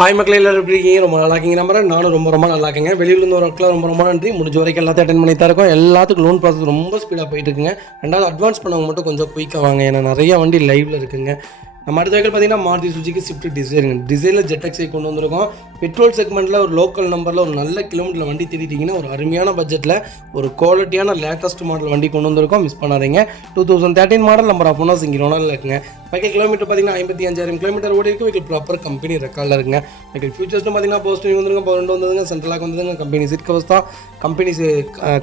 Hi மக்களே, எல்லாரும் எப்படி இருக்கீங்க? ரொம்ப நல்லா இருக்கீங்க நம்புறேன். நானும் ரொம்ப நல்லா இருக்கேங்க. வெளியிலேருந்து வரவங்களுக்குலாம் ரொம்ப நன்றி. முடிஞ்ச வரைக்கும் எல்லாத்தையும் அட்டென்ட் பண்ணி தான் இருக்கோம். எல்லாத்துக்கும் லோன் ப்ராசஸ் ரொம்ப ஸ்பீடாக போயிட்டு இருக்குங்க. ரெண்டாவது அட்வான்ஸ் பண்ணவங்க மட்டும் கொஞ்சம் குயிக்காக வாங்க. ஏன்னா நிறைய வண்டி லைவில் இருக்குங்க. நம்ம அடுத்த வெஹிக்கிள் பார்த்தீங்கன்னா மாருதி சுசுகி ஸ்விஃப்ட் டிசைருங்க. டிசைனில் ஜெட்எக்ஸை கொண்டு வந்திருக்கோம். பெட்ரோல் செக்மெண்ட்டில் ஒரு லோக்கல் நம்பரில் ஒரு நல்ல கிலோமீட்டரில் வண்டி தேடிட்டிங்கன்னா ஒரு அருமையான பட்ஜெட்டில் ஒரு குவாலிட்டியான லேட்டஸ்ட் மாடல் வண்டி கொண்டு வந்திருக்கோம். மிஸ் பண்ணாதீங்க. 2013 மாடல் நம்பர் ஆஃப் ஒன்னா சிங்கிள் ஓனரில் இருக்குங்க. வெஹிக்கிள் கிலோமீட்டர் பார்த்தீங்கன்னா 55,000 கிலோமீட்டர் ஓடி இருக்குது. வெஹிக்கிள் ப்ராப்பர் கம்பெனி ரெக்கார்டில் இருக்குங்க. வெஹிக்கிள் ஃபியூச்சர்ஸ்னு பார்த்தீங்கன்னா போஸ்டிங் வந்துருங்க, பவர் வந்ததுங்க, சென்ட்ரலாக வந்ததுங்க, கம்பெனி சீட் கவர்ஸ் தான்,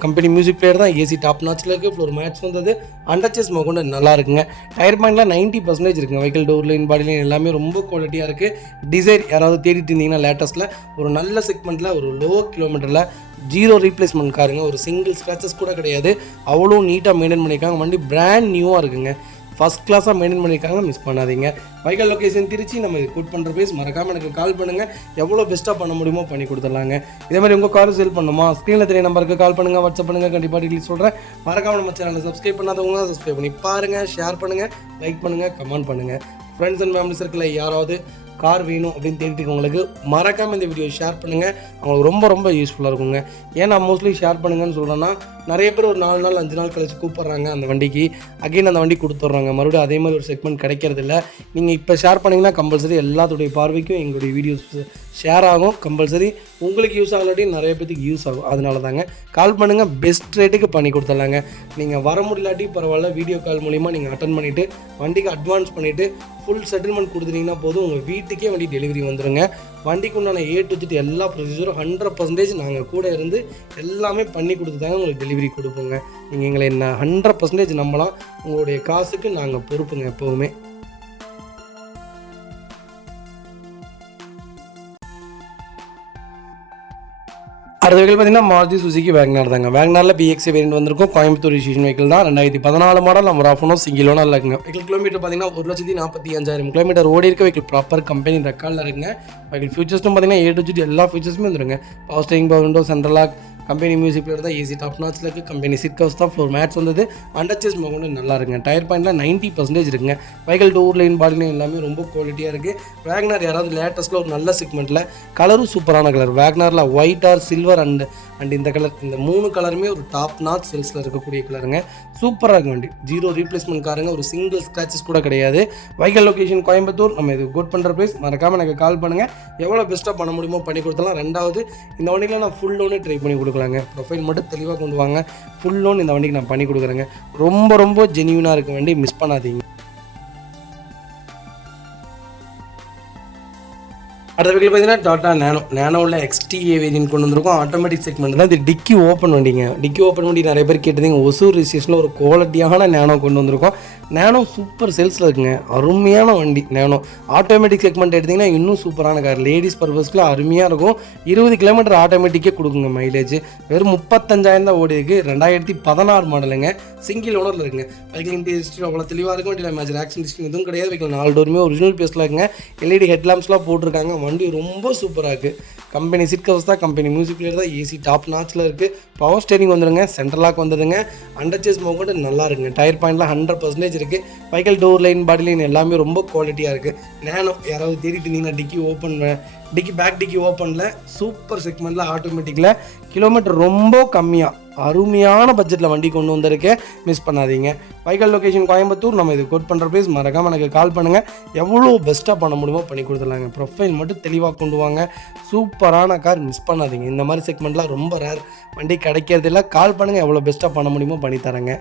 கம்பெனி மியூசிக் பிளேயர் தான், ஏசி டாப் நாச்சில் இருக்குது, ஃப்ளோர் மேட்ச் வந்தது, அண்டர்ச்சேஸ் கொண்டு நல்லா இருக்குங்க. டயர் பாயிண்ட்லாம் 90% இருக்குங்க. Vehicle door line, body line எல்லாமே ரொம்ப குவாலிட்டியாக இருக்குது. டிசைர் யாராவது தேடிட்டு இருந்தீங்கன்னா லேட்டஸ்ட்டில் ஒரு நல்ல செக்மெண்ட்டில் ஒரு லோ கிலோமீட்டரில் ஜீரோ ரீப்ளேஸ்மெண்ட் காருங்க. ஒரு சிங்கிள் ஸ்க்ராச்சஸ் கூட கிடையாது. அவ்வளோ நீட்டாக மெயின்டைன் பண்ணியிருக்காங்க. வண்டி பிராண்ட் நியூவாக இருக்குங்க. ஃபஸ்ட் கிளாஸாக மெயின்டைன் பண்ணியிருக்காங்க. மிஸ் பண்ணாதீங்க. Vehicle location Trichy. நம்ம கோட் பண்ணுற ப்ரைஸ் மறக்காமல் எனக்கு கால் பண்ணுங்கள். எவ்வளோ பெஸ்ட்டாக பண்ண முடியுமோ பண்ணி கொடுத்துடலாங்க. இதே மாதிரி உங்கள் கார் சேல் பண்ணுமா, ஸ்க்ரீனில் தெரிய நம்பருக்கு கால் பண்ணுங்கள், வாட்ஸ்அப் பண்ணுங்கள். கண்டிப்பாக டீட்டெயில்ஸ் சொல்கிறேன். மறக்காமல் நம்ம சேனலை சப்ஸ்கிரைப் பண்ணாதவங்க சப்ஸ்கிரைப் பண்ணி பாருங்கள், ஷேர் பண்ணுங்கள், லைக் பண்ணுங்கள், கமெண்ட் பண்ணுங்கள். ஃப்ரெண்ட்ஸ் அண்ட் ஃபேமிலி சர்க்கிளில் யாராவது கார் வேணும் அப்படின்னு தேடிட்டு உங்களுக்கு மறக்காமல் இந்த வீடியோ ஷேர் பண்ணுங்கள். அவங்களுக்கு ரொம்ப யூஸ்ஃபுல்லாக இருக்குங்க. ஏன்னா மோஸ்ட்லி ஷேர் பண்ணுங்கன்னு சொல்கிறேன்னா நிறைய பேர் ஒரு 4 நாள் 5 நாள் கழிச்சு கூப்பிட்றாங்க அந்த வண்டிக்கு. அகைன் அந்த வண்டி கொடுத்துட்றாங்க. மறுபடியும் அதே மாதிரி ஒரு செக்மெண்ட் கிடைக்கிறதில்ல. நீங்கள் இப்போ ஷேர் பண்ணிங்கன்னா கம்பல்சரி எல்லாத்துடைய பார்வைக்கும் எங்களுடைய வீடியோஸ் ஷேர் ஆகும். கம்பல்சரி உங்களுக்கு யூஸ் ஆகலாட்டி நிறைய பேருக்கு யூஸ் ஆகும். அதனால தாங்க கால் பண்ணுங்கள். பெஸ்ட் ரேட்டுக்கு பண்ணி கொடுத்துடலாங்க. நீங்கள் வர முடியலாட்டி பரவாயில்ல, வீடியோ கால் மூலிமா நீங்கள் அட்டன் பண்ணிவிட்டு வண்டிக்கு அட்வான்ஸ் பண்ணிவிட்டு ஃபுல் செட்டில்மெண்ட் கொடுத்துட்டிங்கன்னா போதும், உங்கள் வீட்டுக்கே வண்டி டெலிவரி வந்துடுங்க. வண்டிக்கு உண்டான A to Z எல்லா ப்ரொசீஜரும் 100% நாங்கள் கூட இருந்து எல்லாமே பண்ணி கொடுத்து தாங்க உங்களுக்கு டெலிவரி கொடுப்போங்க. நீங்கள் எங்களை என்ன 100% நம்பலாம். உங்களுடைய காசுக்கு நாங்கள் பொறுப்புங்க எப்போவுமே. அடுத்த வெஹிக்கிள் பார்த்தீங்கன்னா மாருதி சுசுகி வேகனார் தாங்க. வேகனாரில் BX வேரியன்ட் வந்திருக்கும். கோயம்புத்தூர் ரிஜிஸ்ட்ரேஷன் வெஹிக்கிள் தான். 2014 model number of one single owner இருக்குங்க. வெஹிக்கிள் கிலோமீட்டர் பார்த்தீங்கன்னா 1,45,000 கிலோமீட்டர் ஓடி இருக்க வெஹிக்கிள் ப்ராப்பர் கம்பெனி ரெக்கார்டில் இருக்குங்க. வெஹிக்கிள் ஃபியூச்சர்ஸ்டும் பார்த்தீங்கன்னா A to Z எல்லா ஃபியூச்சர்ஸுமே வந்துருங்க. Power steering, power window, central lock, company music player தான், ஏசி டாப் நாச்சில் இருக்குது, கம்பெனி சீட் கவர்ஸ் தான், ஃப்ளோர் மேட்ச் வந்தது, அண்டர்ச்சேஸ் கொண்டு நல்லா இருக்குங்க. டயர் பாயிண்ட்லாம் 90% இருக்குங்க. Vehicle door line, body line எல்லாமே ரொம்ப குவாலிட்டியாக இருக்குது. வேகனார் யாராவது லேட்டஸ்ட்டில் ஒரு நல்ல செக்மெண்ட்டில் கலரும் சூப்பரான கலர். வேகனாரில் ஒயிட் ஆர் சில்வர் அண்ட் இந்த கலர், இந்த 3 கலருமே ஒரு டாப் நாச் சேல்ஸில் இருக்கக்கூடிய கலருங்க. சூப்பராக இருக்கும் வண்டி. ஜீரோ ரீப்ளேஸ்மெண்ட் காருங்க. ஒரு சிங்கிள் ஸ்க்ராச்சஸ் கூட கிடையாது. Vehicle location Coimbatore. நம்ம இது கோட் பண்ணுற ப்ரைஸ் மறக்காமல் எனக்கு கால் பண்ணுங்கள். எவ்வளோ பெஸ்ட்டாக பண்ண முடியுமோ பண்ணி கொடுத்தலாம். ரெண்டாவது, இந்த வண்டியில் நான் ஃபுல் லோனே ட்ரை பண்ணி கொடுக்கலாங்க. ப்ரொஃபைல் மட்டும் தெளிவாக கொண்டு வாங்க. ஃபுல் லோன் இந்த வண்டிக்கு நான் பண்ணி கொடுக்குறேங்க. ரொம்ப ஜென்யூனாக இருக்க வண்டி. மிஸ் பண்ணாதீங்க. அடுத்த வெஹிக்கிள் பார்த்தீங்கன்னா டாடா நேனோவில் XTA வேரியன்ட் கொண்டு வந்திருக்கோம். ஆட்டோமேட்டிக் செக்மெண்ட் தான். இது டிக்கி ஓப்பன் வண்டிங்க. டிக்கி ஓப்பன் வண்டி நிறைய பேர் கேட்டதுங்க. ஒசூர் ரிஜிஸ்ட்ரேஷனில் ஒரு குவாலிட்டியான நேனோ கொண்டு வந்திருக்கோம். நேனோ சூப்பர் சேல்ஸில் இருக்குங்க. அருமையான வண்டி நேனோ. ஆட்டோமேட்டிக் செக்மெண்ட் எடுத்திங்கன்னா இன்னும் சூப்பரான கார். லேடிஸ் பர்பஸ்க்கு அருமையாக இருக்கும். 20 கிலோமீட்டர் ஆட்டோமேட்டிக்கே கொடுக்குங்க மைலேஜ். வெறும் 35,000 தான் ஓடி இருக்குது. 2016 மாடலுங்க. சிங்கிள் ஓனரில் இருக்குங்க. வெஹிக்கிள் இன்டீரியர் ஹிஸ்ட்ரி அவ்வளோ தெளிவாக இருக்கும். வண்டியில் மேஜர் ஆக்சிடென்ட் ஹிஸ்ட்ரி எதுவும் கிடையாது. வெஹிக்கிள் 4 டோருமே ஒரிஜினல் பேஸில் இருக்குங்க. LED ஹெட்லாம்ப்ஸ்லாம் போட்டிருக்காங்க. வண்டி ரொம்ப சூப்பராக இருக்குது. கம்பெனி சீட் கவர்ஸ் தான், கம்பெனி மியூசிக் பிளேயர் தான், ஏசி டாப் நாச்சில் இருக்குது, பவர் ஸ்டீரிங் வந்துடுங்க, சென்ட்ரல் லாக் வந்ததுங்க, அண்டர்ச்சேஸ் கூட நல்லா இருக்குங்க. டயர் பாயிண்ட்லாம் 100% இருக்குது. Vehicle door line, body line எல்லாமே ரொம்ப குவாலிட்டியாக இருக்குது. நேனோ யாராவது தேடிட்டு இருந்தீங்கன்னா பேக் டிக்கி ஓப்பனில் சூப்பர் செக்மெண்ட்டில் ஆட்டோமேட்டிக்கில் கிலோமீட்டர் ரொம்ப கம்மியாக அருமையான பட்ஜெட்டில் வண்டி கொண்டு வந்திருக்கேன். மிஸ் பண்ணாதீங்க. Vehicle location Coimbatore. நம்ம இது கோட் பண்ணுற ப்ரைஸ் மறக்காமல் எனக்கு கால் பண்ணுங்கள். எவ்வளோ பெஸ்ட்டாக பண்ண முடியுமோ பண்ணி கொடுத்துடலாங்க. ப்ரொஃபைல் மட்டும் தெளிவாக கொண்டு வாங்க. சூப்பரான கார். மிஸ் பண்ணாதீங்க. இந்த மாதிரி செக்மெண்ட்லாம் ரொம்ப ரேர், வண்டி கிடைக்கிறதில்ல. கால் பண்ணுங்கள். எவ்வளோ பெஸ்ட்டாக பண்ண முடியுமோ பண்ணி தரேங்க.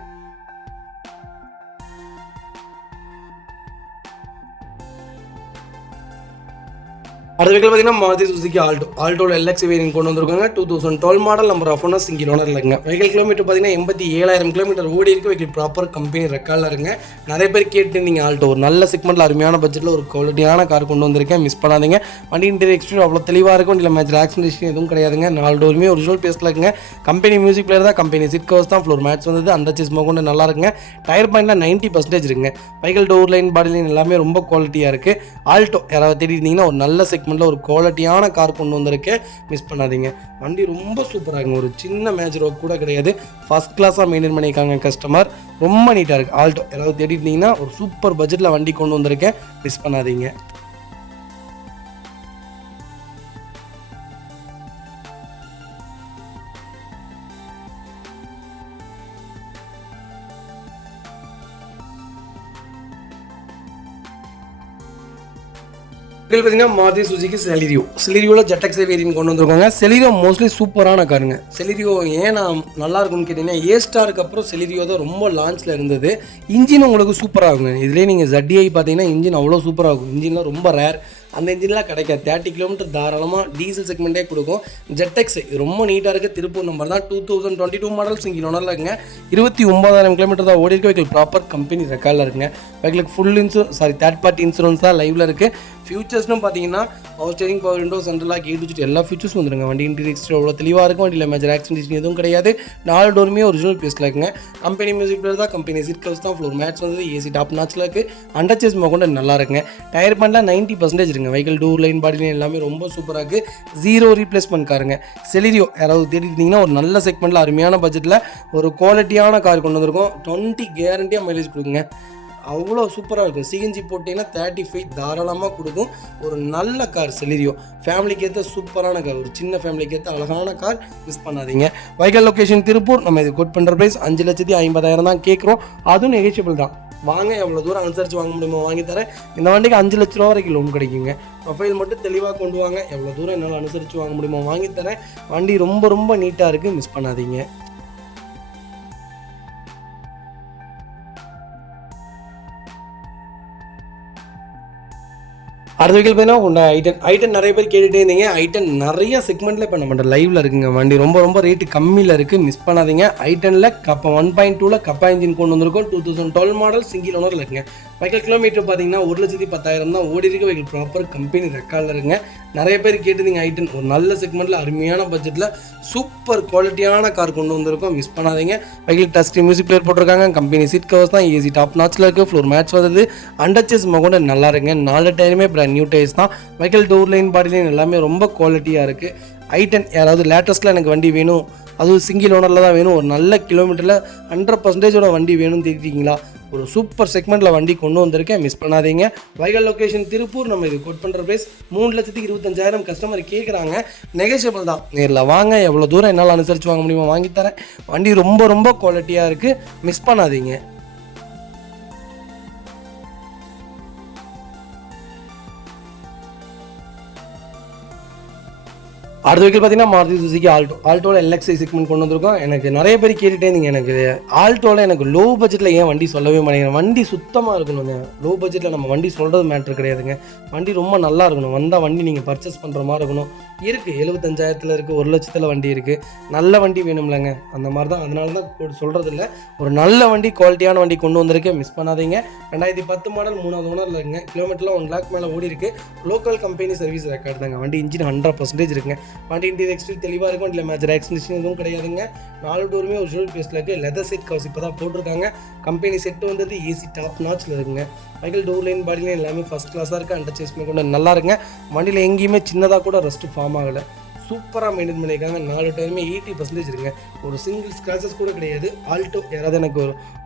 அடுத்த வெஹிக்கிள் பார்த்தீங்கன்னா மாருதி சுசுகி ஆல்டோவில் LX வேரியன்ட் கொண்டு வந்திருக்காங்க. 2012 மாடல் நம்பர் ஆஃப் ஒன்னா சிங்கிள் ஓனர் இல்லைங்க. வெஹிக்கிள் கிலோமீட்டர் பார்த்தீங்கன்னா 87,000 கிலோமீட்டர் ஓடி இருக்குது. வெஹிக்கிள் ப்ராப்பர் கம்பெனி ரெக்கார்டில் இருங்க. நிறைய பேர் கேட்டு நீங்கள் ஆல்டோ ஒரு நல்ல செக்மெண்ட்டில் அருமையான பட்ஜெட்டில் ஒரு குவாலிட்டியான கார் கொண்டு வந்திருக்கேன். மிஸ் பண்ணாதீங்க. வண்டி இன்டீரியர் எக்ஸ்டீரியர் அவ்வளோ தெளிவாக இருக்கும். இல்லை மேஜர் ஆக்சிடென்ட் எதுவும் கிடையாதுங்க. 4 டோருமே ஒரிஜினல் பேஸில் இருக்குங்க. கம்பெனி மியூசிக் பிளேயர் தான், கம்பெனி சீட் கவர்ஸ் தான், ஃப்ளோர் மேட்ச் வந்தது, அண்டர்ச்சேஸ் கொண்டு நல்லா இருக்குங்க. டயர் பாயிண்ட்லாம் 90% இருக்குங்க. Vehicle door line, body line எல்லாமே ரொம்ப குவாலிட்டியாக இருக்குது. ஆல்டோ யாராவது தேடி இருந்தீங்கன்னா ஒரு நல்ல செக்மெண்ட்டில் ஒரு குவாலிட்டியான கார் கொண்டு வந்திருக்கேன். மிஸ் பண்ணாதீங்க. வண்டி ரொம்ப சூப்பராக இருக்குங்க. ஒரு சின்ன மேஜர் ஒர்க் கூட கிடையாது. ஃபர்ஸ்ட் கிளாஸாக மெயின்டைன் பண்ணியிருக்காங்க கஸ்டமர். ரொம்ப நீட்டாக இருக்குது. ஆல்டோ யாராவது தேடி இருந்தீங்கன்னா ஒரு சூப்பர் பட்ஜெட்டில் வண்டி கொண்டு வந்திருக்கேன். மிஸ் பண்ணாதீங்க. இதில் பார்த்தீங்கன்னா மாருதி சுசுகி செலிரியோவில் ஜெட்டக்ஸே வேரியன்ட் கொண்டு வந்திருக்காங்க. செலிரியோ மோஸ்ட்லி சூப்பரான காருங்க. செலிரியோ ஏன் நான் நல்லா இருக்கும்னு கேட்டிங்கன்னா, ஏஸ்டாருக்கு அப்புறம் செலிரியோ தான் ரொம்ப லான்ச்சில் இருந்தது. இன்ஜின் உங்களுக்கு சூப்பராக இருக்குங்க. இதுலேயே நீங்கள் ZDI பார்த்தீங்கன்னா இன்ஜின் அவ்வளோ சூப்பராக இருக்கும். இன்ஜின்லாம் ரொம்ப ரேர். அந்த இன்ஜின்லாம் கிடைக்காது. 30 கிலோமீட்டர் தாராளமாக டீசல் செக்மெண்ட்டே கொடுக்கும். ஜெட்டெக்ஸ் இது ரொம்ப நீட்டாக இருக்குது. திருப்பூர் நம்பர் தான். 2022 மாடல் சிங்கிள் ஓனரில் இருக்குங்க. 29,000 கிலோமீட்டர் தான் ஓடி இருக்க வெஹிக்கிள். ப்ராப்பர் கம்பெனி ரெக்கார்டில் இருக்குங்க. வெஹிக்கிளுக்கு ஃபுல் தேர்ட் பார்ட்டி இன்சூரன்ஸ் தான் லைவில் இருக்குது. ஃபியூச்சர்ஸ்னு பார்த்தீங்கன்னா power steering, power window, central lock, எல்லா ஃபியூச்சர்ஸும் வந்துருங்க. வண்டி இன்டீரியர் அவ்வளோ தெளிவாக இருக்கும். வண்டியில் மேஜர் ஆக்சிடென்ட் எதுவும் கிடையாது. 4 டோருமே ஒரிஜினல் பேஸில் இருக்குங்க. கம்பெனி மியூசிக் பிளேயர் தான். கம்பெனி சீட் கவர்ஸ் தான். ஃப்ளோர் மேட்ச் வந்து ஏசி டாப் நாச்சில் இருக்குது. அண்டர்சேஸ் கொண்டு நல்லா இருக்குங்க. டயர் பண்ணலாம் 90% இருக்குங்க. Vehicle tour line body line எல்லாமே ரொம்ப சூப்பராக இருக்குது. 0 ரீப்ளேஸ்மெண்ட் காருங்க. செலிரியோ யாராவது தேடிட்டீங்கன்னா ஒரு நல்ல செக்மெண்ட்டில் அருமையான பட்ஜெட்டில் ஒரு குவாலிட்டியான கார் கொண்டு வந்திருக்கோம். 20 கேரண்டியாக மைலேஜ் கொடுக்குங்க. அவ்வளோ சூப்பராக இருக்கும். சிஎன்ஜி போட்டிங்கன்னா 35 தாராளமாக கொடுக்கும். ஒரு நல்ல கார் செலிரியோ. ஃபேமிலிக்கு ஏற்ற சூப்பரான கார். ஒரு சின்ன ஃபேமிலிக்கு ஏற்ற அழகான கார். மிஸ் பண்ணாதீங்க. Vehicle location Tiruppur. நம்ம இது கோட் பண்ணுற ப்ரைஸ் 5,50,000 தான் கேட்குறோம். அதுவும் நெகோஷியபிள் தான். வாங்க, எவ்வளோ தூரம் அனுசரித்து வாங்க முடியுமோ வாங்கி தரேன். இந்த வண்டிக்கு 5 லட்ச ரூபா வரைக்கும் லோன் கிடைக்குங்க. ப்ரொஃபைல் மட்டும் தெளிவாக கொண்டு வாங்க. எவ்வளோ தூரம் என்னால் அனுசரித்து வாங்க முடியுமோ வாங்கி தரேன். வண்டி ரொம்ப ரொம்ப நீட்டாக இருக்குது. மிஸ் பண்ணாதீங்க. அடுத்த வெஹிக்கிள் பார்த்தீங்கன்னா ஐட்டன் நிறைய பேர் கேட்டுகிட்டே இருந்தீங்க. ஐட்டன் நிறைய செக்மெண்ட்டில் இப்போ நம்ம லைவில் இருக்குங்க. வண்டி ரொம்ப ரொம்ப ரேட்டு கம்மியில் இருக்குது. மிஸ் பண்ணாதீங்க. ஐட்டனில் கப்பா 1.2 கப்பா இன்ஜின் கொண்டு வந்திருக்கோம். 2012 மாடல் சிங்கிள் ஓனரில் இருக்குங்க. வெஹிக்கிள் கிலோமீட்டர் பார்த்தீங்கன்னா 1,10,000 தான் ஓடி இருக்கு. வெஹிக்கிள் ப்ராப்பர் கம்பெனி ரெக்கார்டில் இருக்குங்க. நிறைய பேர் கேட்டுருந்தீங்க. ஐட்டன் ஒரு நல்ல செக்மெண்ட்டில் அருமையான பட்ஜெட்டில் சூப்பர் குவாலிட்டியான கார் கொண்டு வந்திருக்கோம். மிஸ் பண்ணாதீங்க. Vehicle touch screen music player போட்டிருக்காங்க. கம்பெனி சீட் கவர்ஸ் தான். ஏசி டாப் நாச்சில் இருக்குது. ஃப்ளோர் மேட்ச் வருது. அண்டர்சேஸ் கூட நல்லா இருக்குங்க. 4 டயருமே நியூ டயர்ஸ் தான். Vehicle door line body line எல்லாமே ரொம்ப குவாலிட்டியாக இருக்குது. ஐட்டன் யாராவது லேட்டஸ்ட்டில் எனக்கு வண்டி வேணும், அதுவும் சிங்கிள் ஓனரில் தான் வேணும், ஒரு நல்ல கிலோமீட்டரில் 100% வண்டி வேணும்னு தெரிவிட்டீங்களா, ஒரு சூப்பர் செக்மெண்ட்டில் வண்டி கொண்டு வந்திருக்கேன். மிஸ் பண்ணாதீங்க. Vehicle location Tiruppur. நம்ம இது கோட் பண்ணுற ப்ரைஸ் 3,25,000 கஸ்டமர் கேட்குறாங்க. நெகோஷியபிள் தான். நேரில் வாங்க, எவ்வளோ தூரம் என்னால் அனுசரித்து வாங்க முடியுமோ வாங்கித்தரேன். வண்டி ரொம்ப ரொம்ப குவாலிட்டியாக இருக்குது. மிஸ் பண்ணாதீங்க. அடுத்த வெஹிக்கிள் பார்த்தீங்கன்னா மாருதி சுசுகி ஆல்டோவில் LXi செக்மெண்ட் கொண்டு வந்திருக்கோம். எனக்கு நிறைய பேர் கேட்டுகிட்டே இருந்தீங்க, எனக்கு ஆல்டோவில் எனக்கு லோ பட்ஜெட்டில் ஏன் வண்டி சொல்லவே மாட்டேங்கிறேன். வண்டி சுத்தமாக இருக்கணுங்க. லோ பட்ஜெட்டில் நம்ம வண்டி சொல்கிறது மேட்ரு கிடையாதுங்க. வண்டி ரொம்ப நல்லா இருக்கணும். வந்தால் வண்டி நீங்கள் பர்ச்சேஸ் பண்ணுற மாதிரி இருக்கணும். இருக்குது 75,000 இருக்குது, 1,00,000 வண்டி இருக்குது. நல்ல வண்டி வேணும்லங்க, அந்த மாதிரி தான். அதனால தான் சொல்கிறது இல்லை. ஒரு நல்ல வண்டி, குவாலிட்டியான வண்டி கொண்டு வந்திருக்கேன். மிஸ் பண்ணாதீங்க. 2010 மாடல் 3வது ஓனரில் இருக்குங்க. கிலோமீட்டரில் 1 லேக் மேலே ஓடி இருக்குது. லோக்கல் கம்பெனி சர்வீஸ் ரெக்கார்டு தாங்க. வண்டி இன்ஜின் 100% இருக்குங்க. வண்டி இன்டீரியர் எக்ஸ்டீரியர் தெளிவாக இருக்கும். இல்லை மேஜர் ஆக்சிடென்ட் எதுவும் கிடையாதுங்க. 4 டோருமே ஒரிஜினல் பேஸில் இருக்குது. லெதர் சீட் கவர்ஸ் இப்போ தான் போட்டிருக்காங்க. கம்பெனி செட்டு வந்தது ஏசி டாப் நாச்சில் இருக்குங்க. Vehicle door line body line எல்லாமே ஃபஸ்ட் கிளாஸாக இருக்குது. அண்டர்சேஸ்மே கொண்டு நல்லா இருக்குங்க. வண்டியில் எங்கேயுமே சின்னதாக கூட ரஸ்ட்டு ஃபார்ம் ஆகலை. சூப்பராக மெயின்டைன் பண்ணியிருக்காங்க. 4 டயருமே 80% இருக்குங்க. ஒரு சிங்கிள் ஸ்க்ராச்சஸ் கூட கிடையாது. ஆல்டோ யாராவது எனக்கு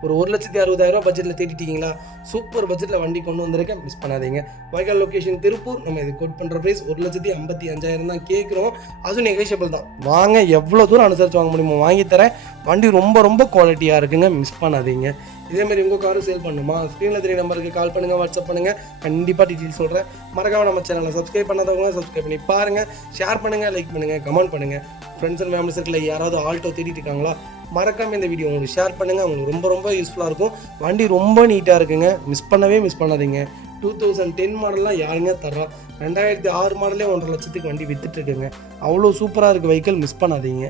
ஒரு 1,60,000 பட்ஜெட்டில் தேடிட்டீங்களா, சூப்பர் பட்ஜெட்டில் வண்டி கொண்டு வந்திருக்கேன். மிஸ் பண்ணாதீங்க. Vehicle location Tiruppur. நம்ம இது கோட் பண்ணுற ப்ரைஸ் 1,55,000 தான் கேட்குறோம். அதுவும் நெகோஷியபிள் தான். வாங்க, எவ்வளோ தூரம் அனுசரித்து வாங்க முடியுமோ வாங்கித்தரேன். வண்டி ரொம்ப ரொம்ப குவாலிட்டியாக இருக்குங்க. மிஸ் பண்ணாதீங்க. இதேமாதிரி உங்கள் காரும் சேல் பண்ணணுமா, ஸ்க்ரீனில் 3 நம்பருக்கு கால் பண்ணுங்கள், வாட்ஸ்அப் பண்ணுங்கள். கண்டிப்பாக டீட்டெயில்ஸ் சொல்கிறேன். மறக்காமல் நம்ம சேனலை சப்ஸ்கிரைப் பண்ணாதவங்க சப்ஸ்கிரைப் பண்ணி பாருங்கள். ஷேர் பண்ணுங்கள், லைக் பண்ணுங்கள், கமெண்ட் பண்ணுங்கள். ஃப்ரெண்ட்ஸ் அண்ட் ஃபேமிலி சர்க்கிளில் யாராவது ஆல்டோ தேடிட்டு இருக்காங்களா, மறக்காமல் இந்த வீடியோ உங்களுக்கு ஷேர் பண்ணுங்கள். உங்களுக்கு ரொம்ப ரொம்ப யூஸ்ஃபுல்லாக இருக்கும். வண்டி ரொம்ப நீட்டாக இருக்குங்க. மிஸ் பண்ணாதீங்க. 2010 மாடல்லாம் யாருங்க தர்றா? 2006 மாடலே 1,50,000 லட்சத்துக்கு வண்டி விற்றுட்டுருக்குங்க. அவ்வளோ சூப்பராக இருக்குது வெஹிக்கிள். மிஸ் பண்ணாதீங்க.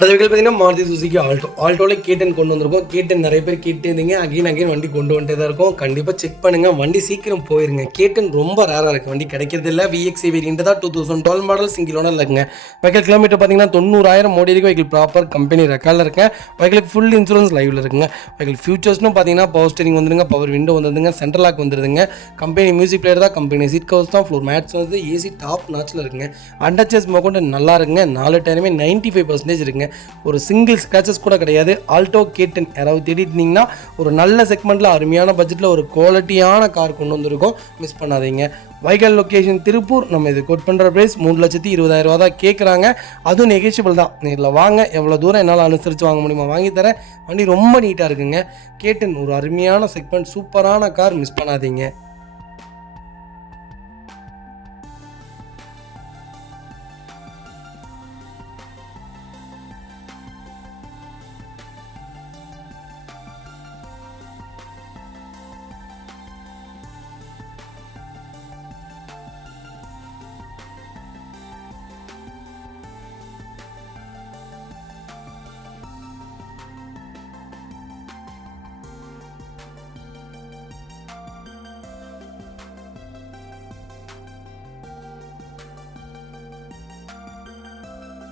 அது பார்த்தீங்கன்னா மாருதி சுசுகி ஆல்டோவில் கேட்டன் கொண்டு வந்திருக்கோம். கேட்டன் நிறைய பேர் கேட்டு இருந்தீங்க, அகைன் வண்டி கொண்டு வந்துட்டே தான் இருக்கும். கண்டிப்பாக செக் பண்ணுங்கள், வண்டி சீக்கிரம் போயிருங்க. கேட்டன் ரொம்ப ரேராக இருக்குது, வண்டி கிடைக்கிறது இல்லை. VXA வேரியன்ட் தான் 2012 மாடல், சிங்கிள் ஓனர் இருக்குங்க. வெஹிக்கிள் கிலோமீட்டர் பார்த்தீங்கன்னா 90,000 ஓடி இருக்கு. வெஹிக்கிள் ப்ராப்பர் கம்பெனி ரெக்கார்டில் இருக்கேன். வெஹிக்கிளுக்கு ஃபுல் இன்சூரன்ஸ் லைவில் இருக்குங்க. வெஹிக்கிள் ஃபியூச்சர்ஸ்னு பார்த்தீங்கன்னா பவர் ஸ்டீரிங் வந்துருங்க, பவர் விண்டோ வந்துருங்க, சென்ட்ரல் லாக் வந்துருதுங்க. கம்பெனி மியூசிக் பிளேயர் தான், கம்பெனி சீட் கவர்ஸ் தான், ஃப்ளோர் மேட்ஸ் வந்து ஏசி டாப் நாச்சில் இருக்குங்க. அண்டர்ச்சேஸ் மொக்கொண்டு நல்லா இருக்குங்க. 4 டயருமே 95% இருக்குங்க. ஒரு சிங்கிள் ஸ்கிராச்சஸ் கூட கிடையாது. ஆல்டோ கேட்டன் யாராவது தேடிட்டீங்கன்னா ஒரு நல்ல செக்மெண்ட்டில் அருமையான பட்ஜெட்டில் ஒரு குவாலிட்டியான கார் கொண்டு வந்திருக்கோம், மிஸ் பண்ணாதீங்க. வைகல் லொக்கேஷன் திருப்பூர். நம்ம இது கோட் பண்ணுற ப்ரைஸ் 3,20,000 தான் கேட்குறாங்க. அதுவும் நெகோஷியபிள் தான். நேரில் வாங்க, எவ்வளோ தூரம் என்னால் அனுசரித்து வாங்க முடியுமா வாங்கி தரேன். வண்டி ரொம்ப நீட்டாக இருக்குங்க. கேட்டன் ஒரு அருமையான செக்மெண்ட், சூப்பரான கார், மிஸ் பண்ணாதீங்க.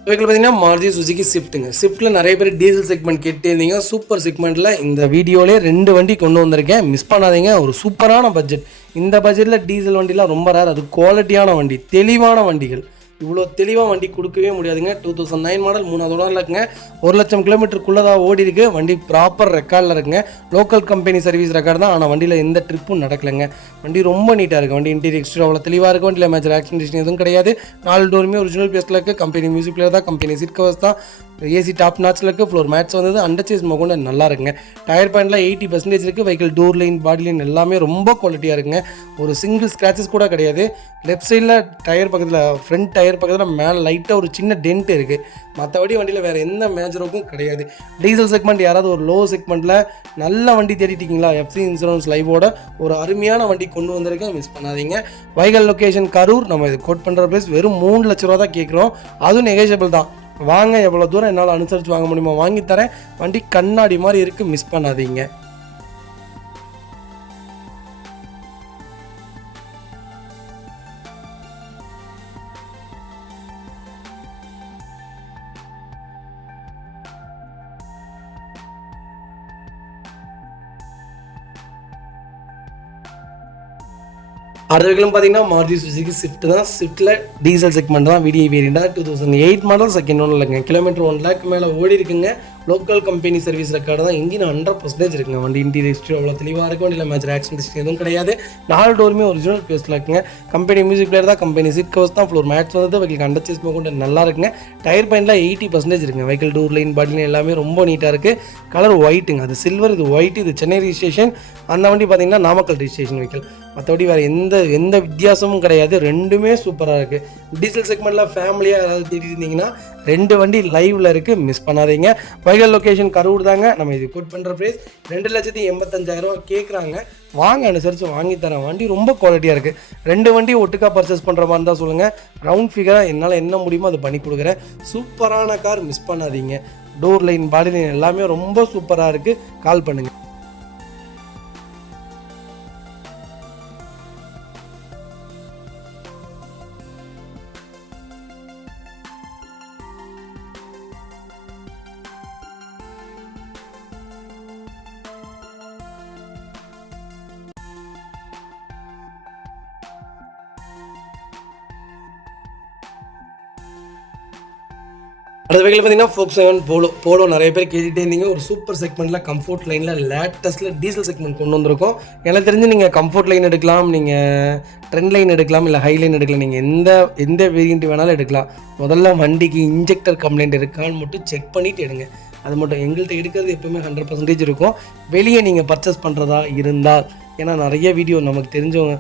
வெஹிக்கிள் பார்த்தீங்கன்னா மாருதி சுசுகி ஸ்விஃப்ட்டுங்க. ஸ்விஃப்ட்டில் நிறைய பேர் டீசல் செக்மெண்ட் கேட்டு இருந்தீங்க. சூப்பர் செக்மெண்ட்டில் இந்த வீடியோலேயே 2 வண்டி கொண்டு வந்திருக்கேன், மிஸ் பண்ணாதீங்க. ஒரு சூப்பரான பட்ஜெட். இந்த பட்ஜெட்டில் டீசல் வண்டிலாம் ரொம்ப ரேர். அது குவாலிட்டியான வண்டி, தெளிவான வண்டிகள். இவ்வளோ தெளிவாக வண்டி கொடுக்கவே முடியாதுங்க. 2009 மாடல், 3வது ஓனரில் இருக்குங்க. 1,00,000 கிலோமீட்டருக்குள்ளே தான் ஓடி இருக்குது. வண்டி ப்ராப்பர் ரெக்கார்டில் இருக்குங்க. லோக்கல் கம்பெனி சர்வீஸ் ரெக்கார்டு தான். ஆனால் வண்டியில் எந்த ட்ரிப்பும் நடக்கலைங்க. வண்டி ரொம்ப நீட்டாக இருக்குது. வண்டி இன்டீரியர் எக்ஸ்டீரியர் அவ்வளோ தெளிவாக இருக்குது. வண்டியில் மேஜர் ஆக்சிடென்ட் எதுவும் கிடையாது. 4 டோருமே ஒரிஜினல் பேஸில் இருக்குது. கம்பெனி மியூசிக் பிளேயர் தான், கம்பெனி சீட் கவர்ஸ் தான், ஏசி டாப் நாச்சில் இருக்குது. ஃப்ளோர் மேட்ஸ் வந்தது. அண்டர்ச்சேஸ் மொக்கொண்டு நல்லா இருக்குங்க. டயர் பாயிண்ட்லாம் 80% இருக்குது. Vehicle door line, body line எல்லாமே ரொம்ப குவாலிட்டியாக இருக்குங்க. ஒரு சிங்கிள் ஸ்க்ராச்சஸ் கூட கிடையாது. லெஃப்ட் சைடில் டயர் பக்கத்தில், ஃப்ரண்ட் டயர் பக்கத்தில் மேலே லைட்டாக ஒரு சின்ன டென்ட் இருக்குது. மற்றபடி வண்டியில் வேறு எந்த மேஜருக்கும் கிடையாது. டீசல் செக்மெண்ட் யாராவது ஒரு லோ செக்மெண்ட்டில் நல்ல வண்டி தேடிட்டீங்களா, FC இன்சூரன்ஸ் லைவோட ஒரு அருமையான வண்டி கொண்டு வந்திருக்கேன், மிஸ் பண்ணாதீங்க. வைகல் லொக்கேஷன் கரூர். நம்ம இது கோட் பண்ணுற ப்ரைஸ் வெறும் 3 லட்ச ரூபா தான் கேட்குறோம். அதுவும் நெகோஷியபிள் தான். வாங்க, எவ்வளோ தூரம் என்னால் அனுசரித்து வாங்க முடியுமோ வாங்கி தரேன். வண்டி கண்ணாடி மாதிரி இருக்குது, மிஸ் பண்ணாதீங்க. அடுத்த வெஹிக்கிளும் பார்த்தீங்கன்னா மாருதி சுசுகி ஸ்விஃப்ட் தான். ஸ்விஃப்ட்டில் டீசல் செக்மெண்ட் தான், VDI வேரியண்டாக 2008 மாடல், செகண்ட் ஓனர் இல்லைங்க. கிலோமீட்டர் 1 லேக் மேலே ஓடி இருக்குங்க. லோக்கல் கம்பெனி சர்வீஸ் ரெக்கார்டு தான். இன்ஜின் 100% இருக்குங்க. வண்டி இன்டீரியர் எக்ஸ்டீரியர் அவ்வளோ தெளிவாக இருக்கும். வண்டியில் மேஜர் ஆக்சிடென்ட் எதுவும் கிடையாது. 4 டோருமே ஒரிஜினல் பேஸில் இருக்குங்க. கம்பெனி மியூசிக் பிளேயர் தான், கம்பெனி சீட் கவர்ஸ் தான், ஃப்ளோர் மேட்ஸ் வந்து வெஹிக்கிள் அண்டர்ச்சேஸ் கொண்டு நல்லா இருக்குங்க. டயர் பாயிண்ட்லாம் 80% இருக்குங்க. Vehicle door line, body line எல்லாமே ரொம்ப நீட்டாக இருக்குது. கலர் ஒயிட்டுங்க. அது சில்வர், இது ஒயிட். இது சென்னை ரிஜிஸ்ட்ரேஷன். அந்த வண்டி பார்த்தீங்கன்னா நாமக்கல் ரிஜிஸ்ட்ரேஷன் வெஹிக்கிள். மற்றபடி வேறு எந்த வித்தியாசமும் கிடையாது. ரெண்டுமே சூப்பராக இருக்குது. டீசல் செக்மெண்ட்டில் ஃபேமிலியாக யாராவது தேடி இருந்தீங்கன்னா 2 வண்டி லைவில் இருக்குது, மிஸ் பண்ணாதீங்க. வைகல் லொக்கேஷன் கரூர் தாங்க. நம்ம இது கோட் பண்ணுற ப்ரைஸ் 2,85,000 கேட்குறாங்க. வாங்க, அனுசரித்து வாங்கி தரேன். வண்டி ரொம்ப குவாலிட்டியாக இருக்குது. 2 வண்டி ஒட்டுக்கா பர்ச்சேஸ் பண்ணுற மாதிரி தான் சொல்லுங்கள். ரவுண்ட் ஃபிகராக என்னால் என்ன முடியுமோ அது பண்ணி கொடுக்குறேன். சூப்பரான கார், மிஸ் பண்ணாதீங்க. டோர் லைன், பாடி லைன் எல்லாமே ரொம்ப சூப்பராக இருக்குது. கால் பண்ணுங்கள். அடுத்த வெஹிக்கிள் பார்த்தீங்கன்னா Volkswagen போலோ நிறைய பேர் கேட்டுகிட்டே இருந்தீங்க. ஒரு சூப்பர் செக்மெண்ட்டில் கம்ஃபோர்ட் லைனில் லேட்டஸ்ட்டில் டீசல் செக்மெண்ட் கொண்டு வந்திருக்கோம். எனக்கு தெரிஞ்சு நீங்கள் கம்ஃபோர்ட் லைன் எடுக்கலாம், நீங்கள் ட்ரெண்ட் லைன் எடுக்கலாம், இல்லை ஹை லைன் எடுக்கலாம். நீங்கள் எந்த வேரியண்ட் வேணாலும் எடுக்கலாம். முதல்ல வண்டிக்கு இன்ஜெக்டர் கம்ப்ளைண்ட் இருக்கான்னு மட்டும் செக் பண்ணிவிட்டு எடுங்க. அது மட்டும் எங்கள்கிட்ட எடுக்கிறது எப்போவுமே 100% இருக்கும். வெளியே நீங்கள் பர்ச்சேஸ் பண்ணுறதா இருந்தால், ஏன்னா நிறைய வீடியோ நமக்கு தெரிஞ்சவங்க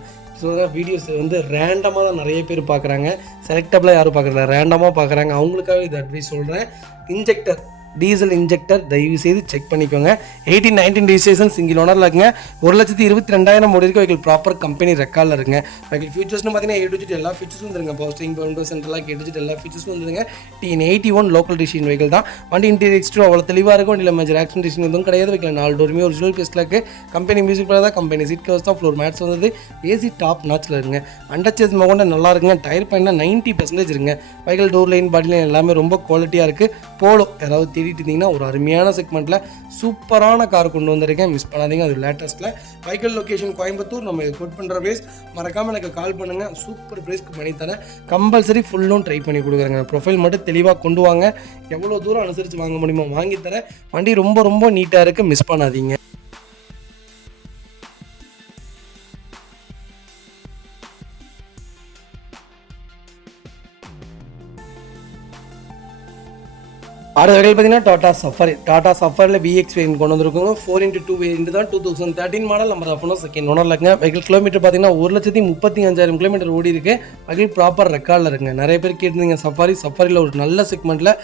வீடியோஸ் வந்து ரேண்டமாக தான் நிறைய பேர் பார்க்குறாங்க. செலக்டபிளாக யாரும் பார்க்குறதில்ல, ரேண்டமாக பார்க்குறாங்க. அவங்களுக்காக இது அட்வைஸ் சொல்கிறேன். இன்ஜெக்டர் டீசல் இன்ஜெக்டர் தயவு செய்து செக் பண்ணிக்கோங்க. 18-19 ரிஜிஸ்ட்ரேஷன் சிங்கிள் ஓனரில் இருக்குங்க. 1,22,200 ஓடி இருக்க வெஹிக்கிள் ப்ராப்பர் கம்பெனி ரெக்கார்டில் இருக்குங்க. வெஹிக்கிள் ஃபீச்சர்ஸ்னு பார்த்தீங்கன்னா A to Z எல்லா ஃபீச்சர்ஸும் வந்துருங்க. Power steering, power window, central lock, A to Z எல்லா ஃபீச்சர்ஸும் வந்துருங்க. TN81 லோக்கல் டிசிஷன் வெஹிக்கிள் தான். வண்டி இன்டீரியர் எக்ஸ்ட்ரா அவ்வளோ தெளிவாக இருக்கும். வண்டியில் மேஜர் ஆக்சிடென்ட் எதுவும் கிடையாது. வெஹிக்கிள் 4 டோருமே ஒரிஜினல் பீஸில் இருக்குது. கம்பெனி மியூசிக் பிளேயர் தான். கம்பெனி சீட் கவர்ஸ் தான். ஃப்ளோர் மேட்ஸ் வந்தது ஏசி டாப் நாச்சில் இருக்குங்க. அண்டர்சேஸ் மகொண்ட நல்லா இருக்குங்க. டயர் பாயிண்ட்னா 90% இருக்குங்க. Vehicle door line, body line எல்லாமே ரொம்ப குவாலிட்டியாக இருக்குது. போலோ யாராவது தேடிட்டு இருந்தீங்கன்னா ஒரு அருமையான செக்மெண்ட்டில் சூப்பரான கார் கொண்டு வந்திருக்கேன். மிஸ் பண்ணாதீங்க. அது லேட்டஸ்ட்டில். Vehicle location Coimbatore. நம்ம இது கோட் பண்ணுற ப்ரைஸ் மறக்காமல் எனக்கு கால் பண்ணுங்கள். சூப்பர் ப்ரைஸ்க்கு பண்ணி தரேன். கம்பல்சரி ஃபுல்லும் ட்ரை பண்ணி கொடுக்குறேங்க. ப்ரொஃபைல் மட்டும் தெளிவாக கொண்டு வாங்க. எவ்வளோ தூரம் அனுசரித்து வாங்க முடியுமோ வாங்கி தரேன். வண்டி ரொம்ப ரொம்ப நீட்டாக இருக்குது. மிஸ் பண்ணாதீங்க. அடுத்த வகையில் பார்த்தீங்கன்னா டாடா சஃபாரியில் VX வேரியன்ட் கொண்டு வந்திருக்கோங்க. 4x2 வேரியன்ட் தான். 2013 மாடல். நம்பர் ஆஃப் செகண்ட் ஓனரில் இருக்குங்க. வெஹிக்கிள் கிலோமீட்டர் பார்த்தீங்கன்னா 1,35,000 கிலோமீட்டர் ஓடி இருக்குது. வெஹிக்கிள் ப்ராப்பர் ரெக்கார்டில் இருக்குங்க. நிறைய பேர் கேட்டிருந்தீங்க சஃபாரியில் ஒரு நல்ல செக்மெண்ட்டில்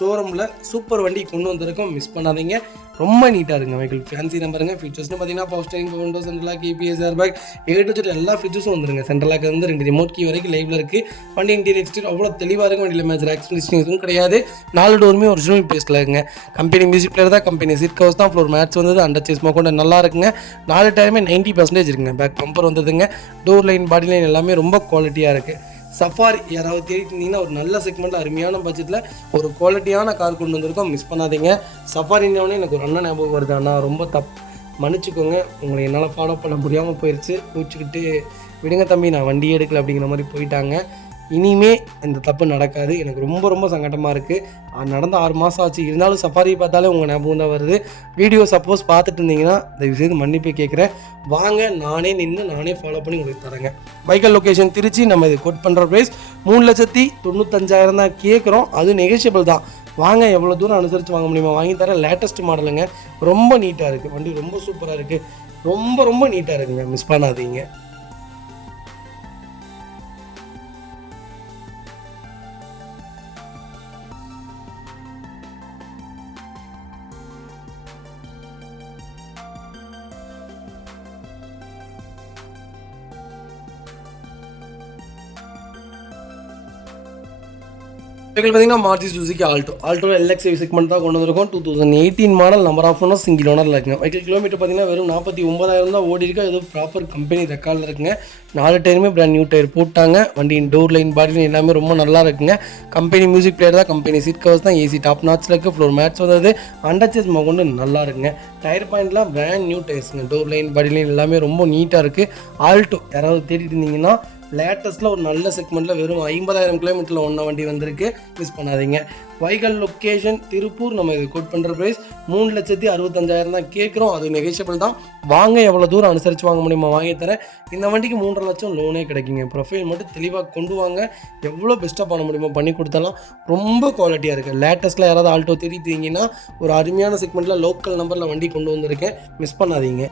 ஷோரூமில் சூப்பர் வண்டி கொண்டு வந்திருக்கோம். மிஸ் பண்ணாதீங்க. ரொம்ப நீட்டாக இருக்குங்க. வெஹிக்கிள் ஃபேன்சி நம்பருங்க. ஃபீச்சர்ஸ்னு பார்த்தீங்கன்னா power steering, power window, central lock, ABS, airbag, A to Z எல்லா ஃபீச்சர்ஸும் வந்துருங்க. சென்ட்ரல் லாக் வந்து 2 ரிமோட் கீ வரைக்கும் லைவில் இருக்குது. வண்டி இன்டீரியர் எக்ஸ்டீரியர் அவ்வளோ தெளிவாக இருக்கும். வண்டியில் மேஜர் ஆக்சிடென்ட் எதுவும் கிடையாது. 4 டோருமே ஒரிஜினல் பேஸில் இருக்குங்க. கம்பெனி மியூசிக் பிளேயர் தான். கம்பெனி சீட் கவர்ஸ் தான். ஃப்ளோர் மேட்ச் வந்தது. அண்டர்சேஸ் மகொண்ட நல்லா இருக்குங்க. 4 டயருமே 90% இருக்குங்க. பேக் பம்பர் வந்ததுங்க. டோர் லைன், பாடி லைன் எல்லாமே ரொம்ப குவாலிட்டியாக இருக்குது. சஃபாரி யாராவது தேடிட்டு இருந்தீங்கன்னா ஒரு நல்ல செக்மெண்ட்டில் அருமையான பட்ஜெட்டில் ஒரு குவாலிட்டியான கார் கொண்டு வந்திருக்கோம். மிஸ் பண்ணாதீங்க. சஃபாரின்னே எனக்கு ஒரு அண்ணன் ஞாபகம் வருது. ஆனால் ரொம்ப மன்னிச்சுக்கோங்க. உங்களை என்னால் ஃபாலோ பண்ண முடியாமல் போயிடுச்சு. பூச்சிக்கிட்டு விடுங்க தம்பி, நான் வண்டியே எடுக்கல அப்படிங்கிற மாதிரி போயிட்டாங்க. இனிமே இந்த தப்பு நடக்காது. எனக்கு ரொம்ப ரொம்ப சங்கடமாக இருக்குது. நடந்த 6 மாதம் ஆச்சு. இருந்தாலும் சஃபாரியை பார்த்தாலே உங்கள் ஞாபகம் தான் வருது. வீடியோ சப்போஸ் பார்த்துட்டு இருந்தீங்கன்னா தயவுசெய்து மன்னிப்பு கேட்குறேன். வாங்க, நானே நின்று நானே ஃபாலோ பண்ணி உங்களுக்கு தரேங்க. Vehicle location Trichy. நம்ம இது கோட் பண்ணுற ப்ரைஸ் 3,95,000 தான் கேட்குறோம். அது நெகோஷியபிள் தான். வாங்க, எவ்வளோ தூரம் அனுசரித்து வாங்க முடியுமா வாங்கி தரேன். லேட்டஸ்ட் மாடலுங்க. ரொம்ப நீட்டாக இருக்குது. வண்டி ரொம்ப சூப்பராக இருக்குது. ரொம்ப ரொம்ப நீட்டாக இருக்குங்க. மிஸ் பண்ணாதீங்க. வெஹிக்கிள் பார்த்தீங்கன்னா Maruti Suzuki Alto LX segment தான் கொண்டு வந்திருக்கோம். 2018 model. Number of owner single ஓனரில் இருக்குங்க. வெஹிக்கிள் கிலோமீட்டர் பார்த்தீங்கன்னா வெறும் 49,000 தான் ஓடி இருக்கா. ஏதோ ப்ராப்பர் கம்பெனி ரெக்கார்டில் இருக்குங்க. 4 டயருமே பிராண்ட் நியூ டயர் போட்டாங்க. வண்டியின் டோர் லைன், பாடி லைன் எல்லாமே ரொம்ப நல்லா இருக்குங்க. கம்பெனி மியூசிக் பிளேயர் தான். கம்பெனி சீட் கவர்ஸ் தான். ஏசி டாப் நாச்சில் இருக்குது. ஃப்ளோர் மேட்ச் வந்தது. அண்டர்சேஸ் மகொண்டு நல்லா இருக்குங்க. டயர் பாயிண்ட்லாம் பிராண்ட் நியூ டயர்ஸுங்க. டோர் லைன், பாடி லைன் எல்லாமே ரொம்ப நீட்டாக இருக்குது. ஆல்டோ யாராவது தேடிட்டு இருந்தீங்கன்னா லேட்டஸ்ட்டில் ஒரு நல்ல செக்மெண்ட்டில் வெறும் 50,000 கிலோமீட்டரில் ஒன்றா வண்டி வந்திருக்கு. மிஸ் பண்ணாதீங்க. Vehicle location Tiruppur. நம்ம இது கோட் பண்ணுற ப்ரைஸ் 3,65,000 தான் கேட்குறோம். அது நெகோஷியபிள் தான். வாங்க, எவ்வளோ தூரம் அனுசரித்து வாங்க முடியுமா வாங்கி தரேன். இந்த வண்டிக்கு 3.5 லட்சம் லோனே கிடைக்குங்க. ப்ரொஃபைல் மட்டும் தெளிவாக கொண்டு வாங்க. எவ்வளோ பெஸ்ட்டாக பண்ண முடியுமோ பண்ணி கொடுத்தாலும் ரொம்ப குவாலிட்டியாக இருக்குது. லேட்டஸ்ட்டில் யாராவது ஆல்டோ தேடிட்டீங்கன்னா ஒரு அருமையான செக்மெண்ட்டில் லோக்கல் நம்பரில் வண்டி கொண்டு வந்திருக்கேன். மிஸ் பண்ணாதீங்க.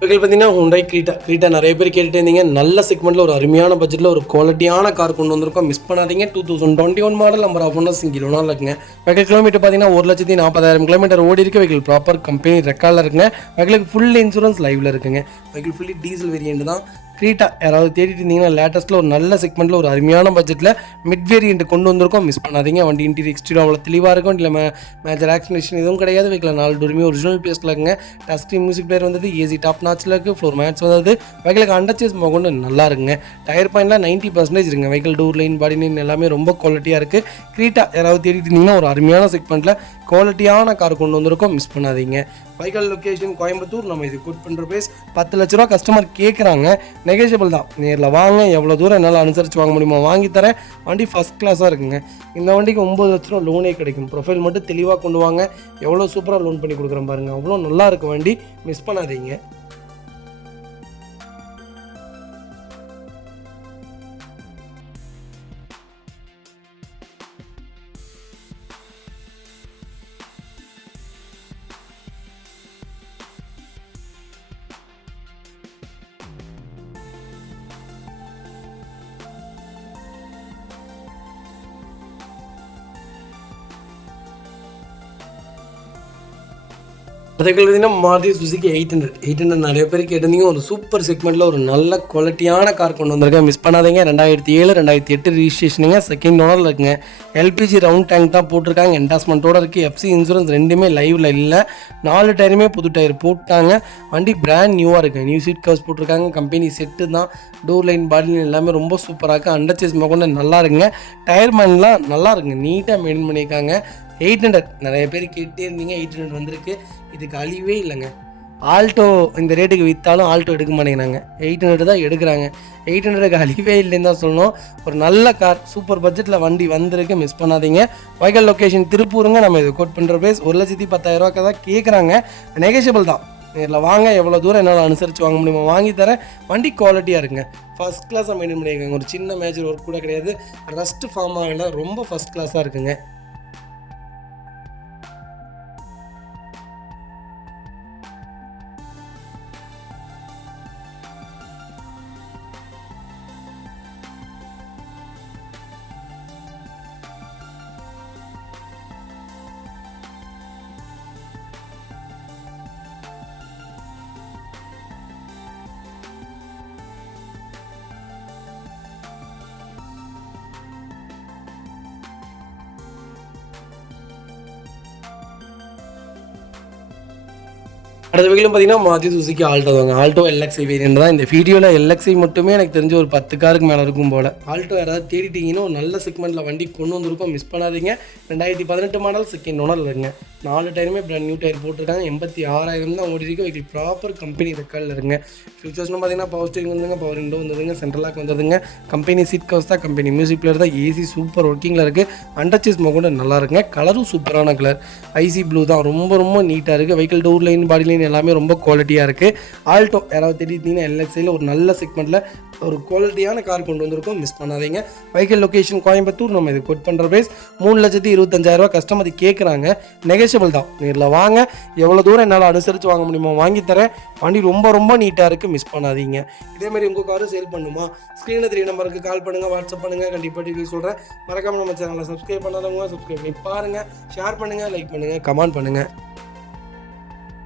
வெஹிக்கிள் பார்த்தீங்கன்னா ஹுண்டாய் கிரீட்டா நிறைய பேர் கேட்டுட்டு இருந்தீங்க. நல்ல செக்மெண்ட்டில் ஒரு அருமையான பட்ஜெட்டில் ஒரு குவாலிட்டியான கார் கொண்டு வந்திருக்கோம். மிஸ் பண்ணாதீங்க. 2021 model. Number of owner single ஓனரில் இருக்குங்க. வெஹிக்கிள் கிலோமீட்டர் பார்த்தீங்கன்னா 1,40,000 கிலோமீட்டர் ஓடி இருக்குது. வெஹிக்கிள் ப்ராப்பர் கம்பெனி ரெக்கார்டில் இருக்குங்க. வெஹிக்கிளுக்கு ஃபுல் இன்சூரன்ஸ் லைவில் இருக்குங்க. வெஹிக்கிள் ஃபுல்லி டீசல் வேரியன்ட் தான். கிரீட்டா யாராவது தேடிட்டு இருந்தீங்கன்னா லேட்டஸ்ட்டில் ஒரு நல்ல செக்மெண்ட்டில் ஒரு அருமையான பட்ஜெட்டில் மிட் வேரியன்ட் கொண்டு வந்திருக்கோம். மிஸ் பண்ணாதீங்க. வண்டி இன்டீரியர் எக்ஸ்டீரியர் அவ்வளோ தெளிவாக இருக்கும். இல்லை மேஜர் ஆக்சிடென்ட் எதுவும் கிடையாது. வெஹிக்கிள் 4 டோருமே ஒரிஜினல் பேஸில் இருக்குங்க. டச் ஸ்க்ரீன் மியூசிக் பிளேயர் வந்தது. ஏசி டாப் நாச்சில் இருக்குது. ஃப்ளோர் மேட்ச் வந்தது. வெஹிக்கிளுக்கு அண்டர்சேஸ் கொண்டு நல்லா இருக்குங்க. டயர் பாயிண்ட்லாம் 90% இருக்குங்க. Vehicle door line, body line எல்லாமே ரொம்ப குவாலிட்டியாக இருக்குது. கிரீட்டா யாராவது தேடிட்டு இருந்தீங்கன்னா ஒரு அருமையான செக்மெண்ட்டில் குவாலிட்டியான கார் கொண்டு வந்திருக்கோம். மிஸ் பண்ணாதீங்க. Vehicle location Coimbatore. நம்ம இது கோட் பண்ணுற ப்ரைஸ் 10 லட்ச ரூபா கஸ்டமர் கேட்குறாங்க. நெகோஷியபிள் தான். நேரில் வாங்க, எவ்வளோ தூரம் என்னால் அனுசரித்து வாங்க முடியுமோ வாங்கி தரேன். வண்டி ஃபஸ்ட் கிளாஸாக இருக்குங்க. இந்த வண்டிக்கு 9 லட்ச ரூபா லோனே கிடைக்கும். ப்ரொஃபைல் மட்டும் தெளிவாக கொண்டு வாங்க. எவ்வளோ சூப்பராக லோன் பண்ணி கொடுக்குறேன் பாருங்கள். அவ்வளோ நல்லா இருக்குது வண்டி. மிஸ் பண்ணாதீங்க. அதுக்கு பார்த்தீங்கன்னா மாருதி சுசுகி 800 நிறைய பேர் கேட்டிருந்தீங்க. ஒரு சூப்பர் செக்மெண்ட்டில் ஒரு நல்ல குவாலிட்டியான கார் கொண்டு வந்திருக்கேன், மிஸ் பண்ணாதீங்க. 2007 2008 ரிஜிஸ்ட்ரேஷனுங்க, செகண்ட் ஓனரில் இருக்குங்க. எல்பிஜி ரவுண்ட் டேங்க் தான் போட்டிருக்காங்க, என்டாஸ்மெண்ட்டோடு இருக்குது. எஃப்சி இன்சூரன்ஸ் ரெண்டுமே லைவில் இல்லை. 4 டயருமே புது டயர் போட்டாங்க. வண்டி பிராண்ட் நியூவாக இருக்குது. நியூ சீட் கவர்ஸ் போட்டிருக்காங்க, கம்பெனி செட்டு தான். டோர் லைன் பாடி லைன் எல்லாமே ரொம்ப சூப்பராக இருக்குது. அண்டர் சேஸ் கொண்டு நல்லா இருக்குங்க. டயர் மேன்லாம் நல்லா இருக்குங்க, நீட்டாக மெயின்டைன் பண்ணியிருக்காங்க. 800 நிறைய பேர் கேட்டே இருந்தீங்க. 800 வந்திருக்கு, இதுக்கு அழிவே இல்லைங்க. ஆல்டோ இந்த ரேட்டுக்கு விற்றாலும் ஆல்டோ எடுக்க மாட்டேங்கிறாங்க, 800 தான் எடுக்கிறாங்க. 800க்கு அழிவே இல்லைன்னு தான் சொல்லணும். ஒரு நல்ல கார், சூப்பர் பட்ஜெட்டில் வண்டி வந்திருக்கு, மிஸ் பண்ணாதீங்க. வைக்கல் லொக்கேஷன் திருப்பூருங்க. நம்ம இது கோட் பண்ணுற ப்ரைஸ் 1,10,000 தான் கேட்குறாங்க. நெகோஷியபிள் தான். நேரில் வாங்க, எவ்வளோ தூரம் என்னால் அனுசரித்து வாங்க முடியுமோ வாங்கி தரேன். வண்டி குவாலிட்டியாக இருக்குங்க, ஃபஸ்ட் கிளாஸாக மெயின்டைன் பண்ணியிருக்காங்க. ஒரு சின்ன மேஜர் ஒர்க் கூட கிடையாது, ரஸ்ட் ஃபார்ம் ஆகல, ரொம்ப ஃபஸ்ட் கிளாஸாக இருக்குங்க. அடுத்த வகையிலும் பார்த்தீங்கன்னா மாருதி சுசுகி ஆல்டோ தாங்க. ஆல்டோ எல்எக்ஸ்ஐ வேரியன்ட் தான். இந்த வீடியோவில் எல்எக்ஸ்ஐ மட்டுமே எனக்கு தெரிஞ்ச ஒரு 10 காருக்கு மேலே இருக்கும் போல். ஆல்டோ யாராவது தேடிட்டீங்கன்னா ஒரு நல்ல செக்மெண்ட்டில் வண்டி கொண்டு வந்திருக்கோம், மிஸ் பண்ணாதீங்க. 2018 மாடல், செகண்ட் ஓனரில் இருங்க. 4 டயருமே பிராண்ட் நியூ டயர் போட்டிருக்காங்க. 86,000 தான் ஓடி இருக்கு. வெஹிக்கிள் ப்ராப்பர் கம்பெனி ரெக்கார்டில் இருங்க. ஃபியூச்சர்ஸ்னு பார்த்தீங்கன்னா பவர் ஸ்டீரிங் வந்துங்க, பவர் விண்டோ வந்துதுங்க, சென்ட்ரலாக் வந்துதுங்க, கம்பெனி சீட் கவர்ஸ் தான், கம்பெனி மியூசிக் பிளேயர் தான், ஏசி சூப்பர் ஒர்க்கிங்கில் இருக்குது. அண்டர் சேஸ் கூட நல்லா இருக்குங்க. கலரும் சூப்பரான கலர், ஐசி ப்ளூ தான், ரொம்ப ரொம்ப நீட்டாக இருக்குது. Vehicle door line body line எல்லாமே ரொம்ப குவாலிட்டியாக இருக்குது. ஆல்டோ யாராவது தேடிட்டீங்கன்னா எல்எக்ஸ்ஐயில் ஒரு நல்ல செக்மெண்ட்டில் ஒரு குவாலிட்டியான கார் கொண்டு வந்திருக்கோம், மிஸ் பண்ணாதீங்க. Vehicle location Coimbatore. நம்ம இது கோட் பண்ணுற ப்ரைஸ் 3,25,000 கஸ்டமர் கேட்குறாங்க, நெகோஷியபிள் தான். நேரில் வாங்க, எவ்வளோ தூரம் என்னால் அனுசரித்து வாங்க முடியுமோ வாங்கி தரேன். வண்டி ரொம்ப ரொம்ப நீட்டாக இருக்குது, மிஸ் பண்ணாதீங்க. இதேமாதிரி உங்கள் காரும் சேல் பண்ணுமா, ஸ்க்ரீனில் 3 நம்பருக்கு கால் பண்ணுங்கள், வாட்ஸ்அப் பண்ணுங்கள், கண்டிப்பாக டீட்டெயில் சொல்கிறேன். மறக்காமல் நம்ம சேனலை சப்ஸ்கிரைப் பண்ணாதவங்க சப்ஸ்கிரைப் பண்ணி பாருங்கள், ஷேர் பண்ணுங்கள், லைக் பண்ணுங்கள், கமெண்ட் பண்ணுங்கள்.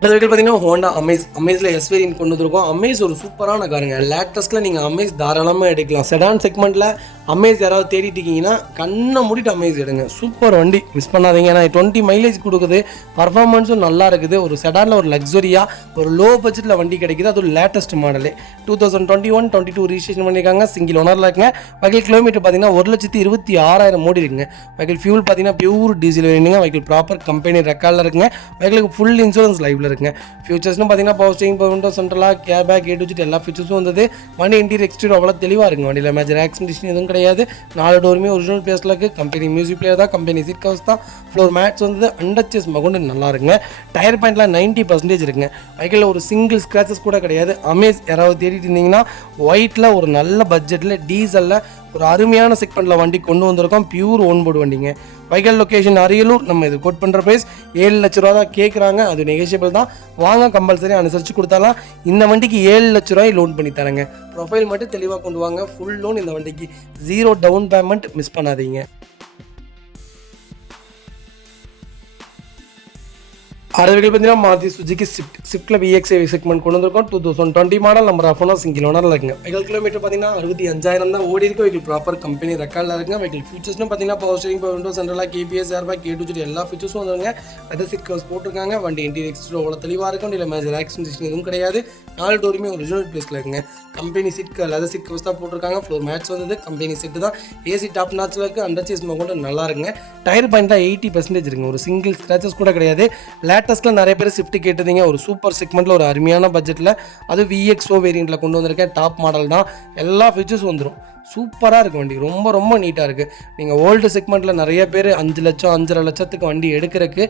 அடுத்த வெஹிக்கிள் பார்த்தீங்கன்னா ஹோண்டா அமேஸில் எஸ் வேரியன்ட் கொண்டு வந்திருக்கோம். அமேஸ் ஒரு சூப்பரான காருங்க. லேட்டஸ்ட்டில் நீங்கள் அமேஸ் தாராளமாக எடுக்கலாம். செடான் செக்மெண்ட்டில் அமேஸ் யாராவது தேடிட்டிங்கன்னா கண்ணை மூடிட்டு அமேஸ் எடுங்க, சூப்பர் வண்டி, மிஸ் பண்ணாதீங்க. ஏன்னா 20 மைலேஜ் கொடுக்குது, பர்ஃபார்மன்ஸும் நல்லா இருக்குது. ஒரு செடானில் ஒரு லக்ஸரியாக ஒரு லோ பட்ஜெட்டில் வண்டி கிடைக்குது. அது ஒரு லேட்டஸ்ட் மாடலு. 2021-22 ரிஜிஸ்ட்ரேஷன் பண்ணியிருக்காங்க, சிங்கிள் ஓனரில் இருக்குங்க. வெஹிக்கிள் கிலோமீட்டர் பார்த்தீங்கன்னா 1,26,000 ஓடி இருக்குங்க. வெஹிக்கிள் ஃபியூல் பார்த்தீங்கன்னா பியூர் டீசல் வேணுங்க. வெஹிக்கிள் ப்ராப்பர் கம்பெனி ரெக்கார்டில் இருக்குங்க. வெஹிக்கிளுக்கு ஃபுல் இன்சூரன்ஸ் லைவில் இருக்குங்க. ஃபியூச்சர்ஸ்னு பார்த்தீங்கன்னா பவர் ஸ்டீரிங், பவர் விண்டோ, சென்ட்ரலாக, air bag, A to Z எல்லா ஃபீச்சர்ஸும் வந்தது. வண்டி இன்டீரியர் எக்ஸ்டீரியர் அவ்வளோ தெளிவாக இருக்குங்க. வண்டியில் மேஜர் ஆக்சிடென்ட் எதுவும் கிடையாது. 4 டோருமே ஒரிஜினல் பேஸில் இருக்குது. கம்பெனி மியூசிக் பிளேயர் தான், கம்பெனி சீட் கவர்ஸ் தான், ஃப்ளோர் மேட்ஸ் வந்தது. அண்டர் சேஸ் கொண்டு நல்லா இருக்குங்க. டயர் பாயிண்ட்லாம் 90% இருக்குங்க. வெஹிக்கிளில் ஒரு சிங்கிள் ஸ்க்ராச்சஸ் கூட கிடையாது. அமேஸ் யாராவது தேடிட்டு இருந்தீங்கன்னா ஒயிட்டில் ஒரு நல்ல பட்ஜெட்டில் டீசலில் ஒரு அருமையான செக்மெண்ட்டில் வண்டி கொண்டு வந்திருக்கோம். பியூர் ஓன் போர்டு வண்டிங்க. Vehicle location Ariyalur. நம்ம இது கோட் பண்ணுற ப்ரைஸ் 7 லட்ச ரூபா தான் கேட்குறாங்க, அது நெகோஷியபிள் தான். வாங்க, கம்பல்சரி அனுசரித்து கொடுத்தாலாம். இந்த வண்டிக்கு 7 லட்ச ரூபாய் லோன் பண்ணி தரேங்க. ப்ரொஃபைல் மட்டும் தெளிவாக கொண்டு வாங்க, ஃபுல் லோன் இந்த வண்டிக்கு, 0 டவுன் பேமெண்ட், மிஸ் பண்ணாதீங்க. அடுத்த வெஹிக்கிள் பார்த்தீங்கன்னா மாருதி சுசுகி ஸ்விஃப்ட்டில் விஎக்ஸ்ஐ செக்மெண்ட் கொண்டு வந்திருக்கோம். 2020 model, number of owner, single ஓனரில் இருக்குங்க. வெஹிக்கிள் கிலோமீட்டர் பார்த்தீங்கன்னா 65,000 தான் ஓடி இருக்கு. வெஹிக்கிள் ப்ராப்பர் கம்பெனி ரெக்கார்டில் இருக்குங்க. வெஹிக்கிள் ஃபீச்சர்ஸ்னு பார்த்தீங்கன்னா பவர் ஸ்டீரிங், பவர் விண்டோ, சென்ட்ரலாக, கேபிஎஸ், air bag, A to Z எல்லா ஃபீச்சர்ஸும் வந்துருங்க. லெதர் சீட் கவர்ஸ் போட்டிருக்காங்க. வண்டி இன்டீரியர் எக்ஸ்டீரியர் அவ்வளோ தெளிவாக இருக்கும். இல்லை மேஜர் ஆக்சிடென்ட் எதுவும் கிடையாது. 4 டோருமே ஒரிஜினல் பிளேஸில் இருக்குங்க. Company seat leather seat covers தான் போட்டிருக்காங்க. ஃப்ளோர் மேட்ஸ் வந்தது, கம்பெனி செட்டு தான். ஏசி டாப் நாச்சில் இருக்குது. அண்டர் சேஸ் கொண்டு நல்லா இருக்குங்க. டயர் பாயிண்ட்லாம் 80% இருக்குங்க. ஒரு சிங்கிள் ஸ்க்ராச்சஸ் கூட கிடையாது. லேட்டஸ்ட்டில் நிறைய பேர் ஸ்விஃப்ட் கேட்டதீங்க. ஒரு சூப்பர் செக்மெண்ட்டில் ஒரு அருமையான பட்ஜெட்டில், அது விஎக்ஸ்ஓ வேரியண்ட்டில் கொண்டு வந்திருக்கேன். டாப் மாடல் தான், எல்லா ஃபீச்சர்ஸும் வந்துடும். சூப்பராக இருக்குது வண்டி, ரொம்ப ரொம்ப நீட்டாக இருக்குது. நீங்கள் ஓல்டு செக்மெண்ட்டில் நிறைய பேர் 5 லட்சம் 5.5 லட்சத்துக்கு வண்டி எடுக்கிறதுக்கு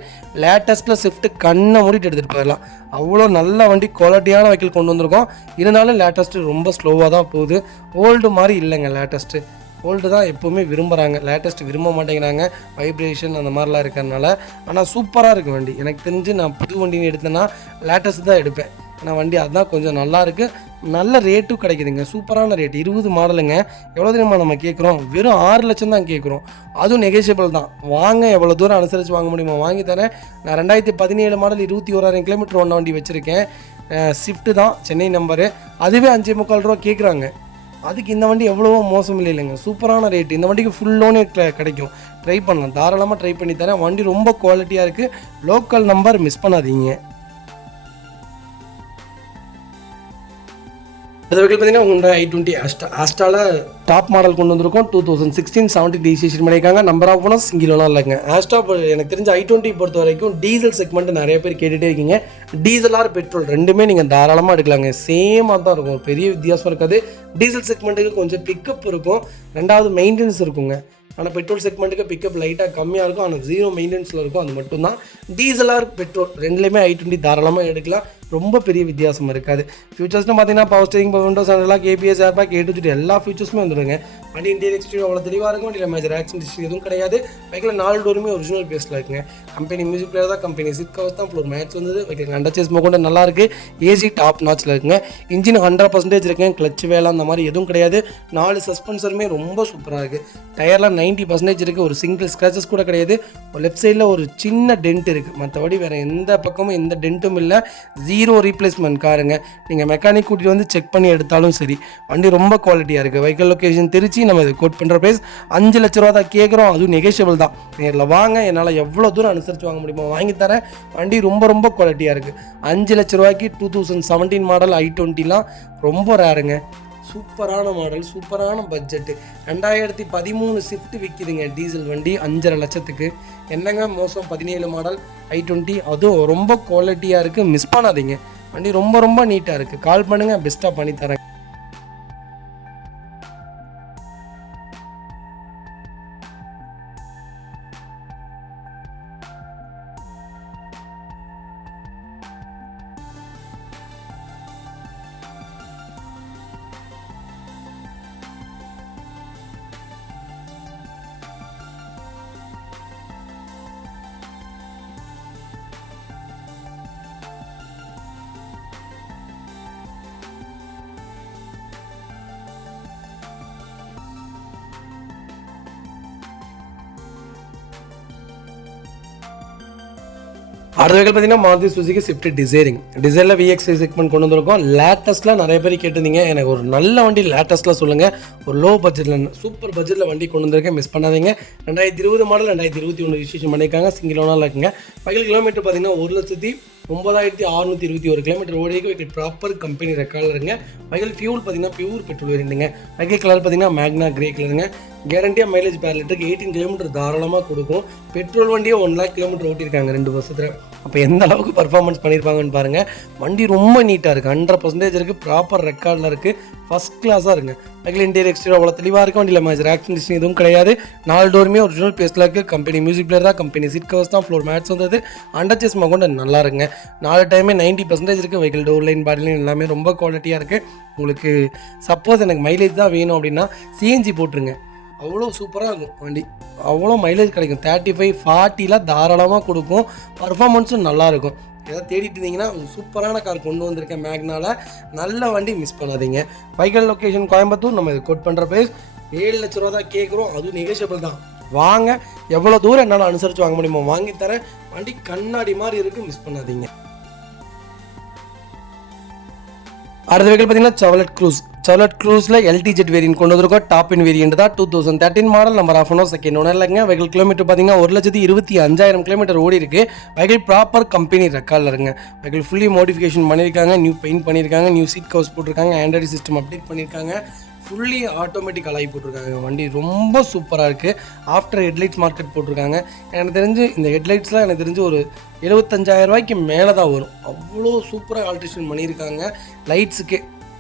லேட்டஸ்ட்டில் ஸ்விஃப்ட் கண்ணை மூடிட்டு எடுத்துகிட்டு போயிடலாம். அவ்வளோ நல்ல வண்டி, குவாலிட்டியான வெஹிக்கிள் கொண்டு வந்திருக்கோம். இருந்தாலும் லேட்டஸ்ட்டு ரொம்ப ஸ்லோவாக தான் போகுது. ஓல்டு மாதிரி இல்லைங்க. லேட்டஸ்ட்டு ஓல்டு தான் எப்போவுமே விரும்புகிறாங்க, லேட்டஸ்ட் விரும்ப மாட்டேங்கிறாங்க, வைப்ரேஷன் அந்த மாதிரிலாம் இருக்கிறதுனால. ஆனால் சூப்பராக இருக்குது வண்டி. எனக்கு தெரிஞ்சு நான் புது வண்டின்னு எடுத்தேன்னா லேட்டஸ்ட் தான் எடுப்பேன். ஆனால் வண்டி அதுதான் கொஞ்சம் நல்லா இருக்குது. நல்ல ரேட்டும் கிடைக்குதுங்க, சூப்பரான ரேட். 20 மாடலுங்க. எவ்வளோ தெரியுமா நம்ம கேட்குறோம்? வெறும் 6 லட்சம் தான் கேட்குறோம். அதுவும் நெகோஷியபிள் தான். வாங்க, எவ்வளோ தூரம் அனுசரித்து வாங்க முடியுமா வாங்கி தரேன். நான் 2017 மாடல் 21,000 கிலோமீட்டர் ஒன்று வண்டி வச்சுருக்கேன். ஸ்விஃப்ட்டு தான், சென்னை நம்பரு. அதுவே 5,300,000 ரூபா கேட்குறாங்க. அதுக்கு இந்த வண்டி எவ்வளவோ மோசம் இல்லைங்க, சூப்பரான ரேட். இந்த வண்டிக்கு ஃபுல் லோனே கிடைக்கும். ட்ரை பண்ணலாம், தாராளமாக ட்ரை பண்ணி தரேன். வண்டி ரொம்ப குவாலிட்டியாக இருக்குது. லோக்கல் நம்பர் மிஸ் பண்ணாதீங்க. அது வகையில் பார்த்தீங்கன்னா உங்கள் i20 ஆஸ்டாவில் டாப் மாடல் கொண்டு வந்திருக்கோம். 2016 70 டிசிஷன் பண்ணியிருக்காங்க. Number of owners single owner இல்லைங்க. ஆஸ்டா எனக்கு தெரிஞ்ச i20 பொறுத்த வரைக்கும் டீசல் செக்மெண்ட் நிறைய பேர் கேட்டுகிட்டே இருக்கீங்க. டீசல் ஆர் பெட்ரோல் ரெண்டுமே நீங்கள் தாராளமாக எடுக்கலாங்க. சேமாக தான் இருக்கும், பெரிய வித்தியாசம் இருக்காது. டீசல் செக்மெண்ட்டுக்கு கொஞ்சம் பிக்கப் இருக்கும், ரெண்டாவது மெயின்டெனன்ஸ் இருக்குங்க. ஆனால் பெட்ரோல் செக்மெண்ட்டுக்கு பிக்கப் லைட்டாக கம்மியாக இருக்கும், ஆனால் 0 மெயின்டெனன்ஸில் இருக்கும். அது மட்டும்தான். டீசல் ஆர் பெட்ரோல் ரெண்டுலேயுமே i20 தாராளமாக எடுக்கலாம், ரொம்ப பெரிய வித்தியாசம் இருக்காது. ஃபியூச்சர்ஸ்னு பார்த்தீங்கன்னா பவர் ஸ்டீரிங், பவர் விண்டோஸ், அதெல்லாம் KBS, airbag, A to Z எல்லா ஃபியூச்சர்ஸுமே வந்துடுங்க. வண்டி இன்டீரியர் எக்ஸ்டீரியர் அவ்வளோ தெளிவாக இருக்கும். வண்டியில் மேஜர் ஆக்சிடென்ட் ஹிஸ்ட்ரி எதுவும் கிடையாது. பைக்கில் 4 டோருமே ஒரிஜினல் பேஸில் இருக்குங்க. கம்பெனி மியூசிக் பிளேயர் தான், கம்பெனி சீட் கவர்ஸ் தான், ஃப்ளோர் மேட்ச் வந்தது. பைக்கில் அண்டர்ச்சேஸ் கூட நல்லா இருக்குது. ஏசி டாப் நாச்சில் இருக்குங்க. இன்ஜின் 100% இருக்குங்க. கிளச் வேலை அந்த மாதிரி எதுவும் கிடையாது. 4 சஸ்பென்சருமே ரொம்ப சூப்பராக இருக்குது. டயர்லாம் 90% இருக்குது. ஒரு சிங்கிள் ஸ்க்ராச்சஸ் கூட கிடையாது. லெஃப்ட் சைடில் ஒரு சின்ன டென்ட் இருக்குது, மற்றபடி வேறு எந்த பக்கமும் எந்த டென்ட்டும் இல்லை. 0 ரீப்ளேஸ்மெண்ட் காருங்க. நீங்கள் மெக்கானிக் கூட்டிகிட்டு வந்து செக் பண்ணி எடுத்தாலும் சரி, வண்டி ரொம்ப குவாலிட்டியாக இருக்குது. Vehicle location Trichy. நம்ம இது கோட் பண்ணுற ப்ரைஸ் 5 லட்ச ரூபா தான் கேட்குறோம். அதுவும் நெகோஷியபிள் தான். நேரில் வாங்க, என்னால் எவ்வளோ தூரம் அனுசரித்து வாங்க முடியுமோ வாங்கி தரேன். வண்டி ரொம்ப ரொம்ப குவாலிட்டியாக இருக்குது. 5 லட்ச ரூபாய்க்கு 2017 மாடல் i20லாம் ரொம்ப ரேருங்க. சூப்பரான மாடல், சூப்பரான பட்ஜெட்டு. 2013 ஸ்விஃப்ட் விற்கிதுங்க டீசல் வண்டி 5.5 லட்சத்துக்கு. என்னங்க மோசம்? 17 மாடல் i20, அதுவும் ரொம்ப குவாலிட்டியாக இருக்குது. மிஸ் பண்ணாதீங்க. வண்டி ரொம்ப ரொம்ப நீட்டாக இருக்குது. கால் பண்ணுங்கள், பெஸ்ட்டாக பண்ணித்தரேன். அடுத்த வெஹிக்கிள் பார்த்தீங்கன்னா மாருதி சுசுகி ஸ்விஃப்ட் டிசைரில் VX5 செக்மெண்ட் கொண்டு வந்திருக்கோம். லேட்டஸ்ட்டில் நிறைய பேர் கேட்டிருந்தீங்க, எனக்கு ஒரு நல்ல வண்டி லேட்டஸ்ட்டில் சொல்லுங்கள், ஒரு லோ பட்ஜெட்டில் சூப்பர் பட்ஜெட்டில் வண்டி கொண்டு வந்திருக்கேன், மிஸ் பண்ணாதீங்க. 2020 மாடல் 2021 ரிஜிஸ்ட்ரேஷன் பண்ணியிருக்காங்க. சிங்கிள் ஓனரில் இருக்குங்க. 5 கிலோமீட்டர் பார்த்தீங்கன்னா 1,09,621 கிலோமீட்டர் ஓடிக்கு. வெஹிக்கிள் ப்ராப்பர் கம்பெனி ரெக்கார்டில் இருங்க. வெஹிக்கிள் ஃபியூல் பார்த்தீங்கன்னா பியூர் பெட்ரோல் வேணுங்க. வெஹிக்கிள் கலர் பார்த்தீங்கன்னா மேக்னா கிரே கலருங்க. கேரண்டியாக மைலேஜ் பேர் லிட்டருக்கு 18 கிலோமீட்டர் தாராளமாக கொடுக்கும். பெட்ரோல் வண்டியே 1 லேக் கிலோமீட்டர் ஓட்டியிருக்காங்க 2 வருஷத்தில். அப்போ எந்த அளவுக்கு பர்ஃபார்மன்ஸ் பண்ணியிருப்பாங்கன்னு பாருங்கள். வண்டி ரொம்ப நீட்டாக இருக்குது, 100% இருக்குது, ப்ராப்பர் ரெக்கார்டில் இருக்குது, ஃபஸ்ட் கிளாஸாக இருக்குங்க. வெஹிக்கிள் இன்டீரியர் எக்ஸ்டீரியர் அவ்வளோ தெளிவாக இருக்கும். வண்டியில் மேஜர் ஆக்சிடென்ட் எதுவும் கிடையாது. 4 டோருமே ஒரிஜினல் பேஸில் இருக்குது. கம்பெனி மியூசிக் பிளேயர் தான், கம்பெனி சீட் கவர்ஸ் தான், ஃப்ளோர் மேட்ச் வந்தது. அண்டர்ச்சேஸ் கொண்டு நல்லா இருக்குங்க. 4 டைமே 90% இருக்குது. Vehicle door line, body line எல்லாமே ரொம்ப குவாலிட்டியாக இருக்குது. உங்களுக்கு சப்போஸ் எனக்கு மைலேஜ் தான் வேணும் அப்படின்னா CNG போட்டுருங்க, அவ்வளோ சூப்பராக இருக்கும் வண்டி. அவ்வளோ மைலேஜ் கிடைக்கும். 35-40 தாராளமாக கொடுக்கும். பர்ஃபார்மன்ஸும் நல்லாயிருக்கும். ஏதாவது தேடிட்டு இருந்தீங்கன்னா சூப்பரான கார் கொண்டு வந்திருக்கேன் மேக்னாவில். நல்ல வண்டி, மிஸ் பண்ணாதீங்க. Vehicle location Coimbatore. நம்ம இது கோட் பண்ணுற ப்ரைஸ் 7 லட்ச ரூபா தான் கேட்குறோம். அதுவும் நெகோஷியபிள் தான். வாங்க, எவ்வளோ தூரம் என்னால் அனுசரித்து வாங்க முடியுமோ வாங்கி தரேன். வண்டி கண்ணாடி மாதிரி இருக்குது, மிஸ் பண்ணாதீங்க. அடுத்த வெஹிக்கிள் பார்த்தீங்கன்னா செவலட் க்ரூஸில் LTZ வேரியன்ட் கொண்டு வந்திருக்கோம். டாப் இன் வேரியன்ட் தான். 2013 model. Number of owner second owner இல்லைங்க. வெஹிக்கிள் கிலோமீட்டர் பார்த்தீங்கன்னா 1,25,000 கிலோமீட்டர் ஓடி இருக்குது. வெஹிக்கிள் ப்ராப்பர் கம்பெனி ரெக்கார்டில் இருங்க. வெஹிக்கிள் ஃபுல்லி மாடிஃபிகேஷன் பண்ணியிருக்காங்க, நியூ பெயிண்ட் பண்ணியிருக்காங்க, நியூ சீட் கவர்ஸ் போட்டிருக்காங்க, ஆண்ட்ராய்டு சிஸ்டம் அப்டேட் பண்ணியிருக்காங்க, ஃபுல்லி ஆட்டோமேட்டிக் அலாய் போட்டிருக்காங்க. வண்டி ரொம்ப சூப்பராக இருக்குது. ஆஃப்டர் ஹெட்லைட்ஸ் மார்க்கெட் போட்டிருக்காங்க. எனக்கு தெரிஞ்சு இந்த ஹெட்லைட்ஸ்லாம் எனக்கு தெரிஞ்சு ஒரு 75,000 ரூபாய்க்கு மேலே தான் வரும். அவ்வளோ சூப்பராக ஆல்ட்ரேஷன் பண்ணியிருக்காங்க. லைட்ஸுக்கு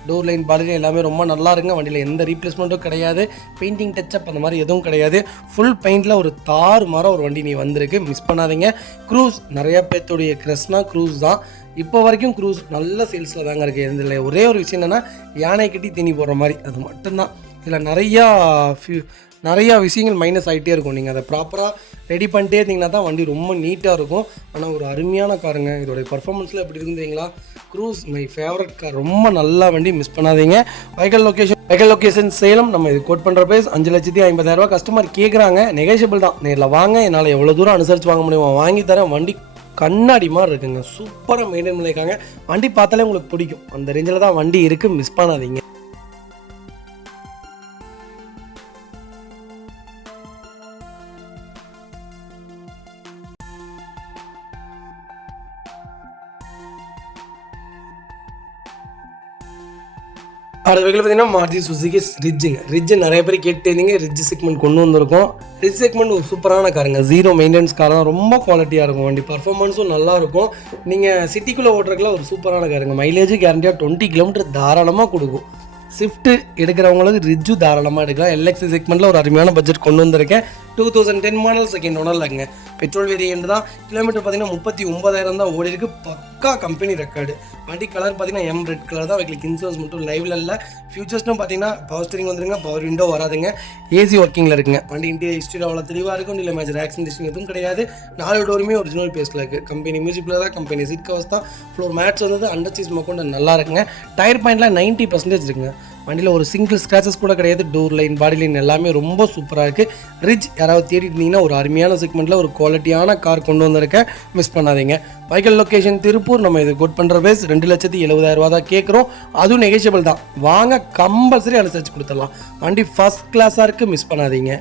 டோர் லைன், பாடி லைன் எல்லாமே ரொம்ப நல்லா இருக்குங்க. வண்டியில் எந்த ரீப்ளேஸ்மெண்ட்டும் கிடையாது. பெயிண்டிங் டச்சப் அந்த மாதிரி எதுவும் கிடையாது. ஃபுல் பெயிண்டில் ஒரு தாறு மாதிரி ஒரு வண்டி வந்திருக்கு, மிஸ் பண்ணாதீங்க. க்ரூஸ் நிறையா பேர்த்துடைய க்ரெஸ்னா க்ரூஸ் தான். இப்போ வரைக்கும் க்ரூஸ் நல்ல சேல்ஸில் தாங்க இருக்குது. இதில் ஒரே ஒரு விஷயம் என்னென்னா, யானை கட்டி தீனி போடுற மாதிரி, அது மட்டும்தான். இதில் நிறையா நிறையா விஷயங்கள் மைனஸ் ஆகிட்டே இருக்கும். நீங்கள் அதை ப்ராப்பராக ரெடி பண்ணிட்டே இருந்தீங்கன்னா தான் வண்டி ரொம்ப நீட்டாக இருக்கும். ஆனால் ஒரு அருமையான காருங்க. இதோடைய பர்ஃபார்மன்ஸில் எப்படி இருந்தீங்களா? க்ரூஸ் மை ஃபேவரட் கார், ரொம்ப நல்லா வண்டி, மிஸ் பண்ணாதீங்க. Vehicle location Salem. நம்ம இது கோட் பண்ணுற ப்ரைஸ் 5,50,000 கஸ்டமர் கேட்குறாங்க. நெகோஷியபிள் தான். நேரில் வாங்க, என்னால் எவ்வளோ தூரம் அனுசரித்து வாங்க முடியுமா வாங்கி தரேன். வண்டி கண்ணாடி மாதிரி இருக்குங்க, சூப்பராக மெயின்டைன் பண்ணியிருக்காங்க. வண்டி பார்த்தாலே உங்களுக்கு பிடிக்கும். அந்த ரேஞ்சில் தான் வண்டி இருக்குது, மிஸ் பண்ணாதீங்க. அடுத்த வெஹிக்கிள் பார்த்தீங்கன்னா மாருதி சுசுகி ரிட்ஜ் நிறைய பேர் கேட்டுருந்தீங்க. ரிட்ஜ் செக்மெண்ட் கொண்டு வந்திருக்கோம். ரிட்ஜ் செக்மெண்ட் ஒரு சூப்பரான காருங்க. ஜீரோ மெயின்டெனன்ஸ் கார் தான், ரொம்ப குவாலிட்டியாக இருக்கும். வண்டி பர்ஃபார்மன்ஸும் நல்லாயிருக்கும். நீங்கள் சிட்டிக்குள்ளே ஓட்டுறதுக்குலாம் ஒரு சூப்பரான காருங்க. மைலேஜ் கேரண்டியாக 20 கிலோமீட்டர் தாராளமாக கொடுக்கும். ஸ்விஃப்ட் எடுக்கிறவங்களுக்கு ரிட்ஜு தாராளமாக எடுக்கலாம். எல்எக்ஸி செக்மெண்ட்டில் ஒரு அருமையான பட்ஜெட் கொண்டு வந்திருக்கேன். 2010 மாடல் செகண்ட் ஓனர்லங்க. பெட்ரோல் வேரியன்ட் தான். கிலோமீட்டர் பார்த்தீங்கன்னா 39,000 தான் ஓடி இருக்கு. பக்கா கம்பெனி ரெக்கார்டு. வண்டி கலர் பார்த்தீங்கன்னா ரெட் கலர் தான். வைக்கலுக்கு இன்சூரன்ஸ் மட்டும் லைவ்ல இல்லை. ஃபியூச்சர்ஸ்னும் பார்த்தீங்கன்னா பவர் ஸ்டீரிங் வந்துருங்க, பவர் விண்டோ வராதுங்க, ஏசி ஒர்க்கிங்கில் இருக்குங்க. வண்டி இன்டீரியர் ஹிஸ்ட்ரி அவ்வளோ தெளிவாக இருக்கும். இல்லை மேஜர் ஆக்சிடென்ட் எதுவும் கிடையாது. 4 டோருமே ஒரிஜினல் பேஸில் இருக்குது. கம்பெனி மியூசிக்கில் தான், கம்பெனி சீட் கவர்ஸ் தான். ஃப்ளோர் மேட்ச் வந்து அண்டர் சீஸ் மொக்கொண்டு நல்லா இருக்குங்க. டயர் பாயிண்ட்லாம் 90% இருக்குங்க. வண்டியில் ஒரு சிங்கிள் ஸ்க்ராச்சஸ் கூட கிடையாது. டோர் லைன், பாடி லைன் எல்லாமே ரொம்ப சூப்பராக இருக்குது. ரிட்ஜ் யாராவது தேடிட்டு இருந்தீங்கன்னா ஒரு அருமையான செக்மெண்ட்டில் ஒரு குவாலிட்டியான கார் கொண்டு வந்திருக்கேன், மிஸ் பண்ணாதீங்க. Vehicle location Tiruppur. நம்ம இது கோட் பண்ணுற பேஸ் 2,70,000 தான் கேட்குறோம். அதுவும் நெகோஷியபிள் தான். வாங்க, கம்பல்சரி அனுசரித்து கொடுத்துடலாம். வண்டி ஃபஸ்ட் கிளாஸாக இருக்குது, மிஸ் பண்ணாதீங்க.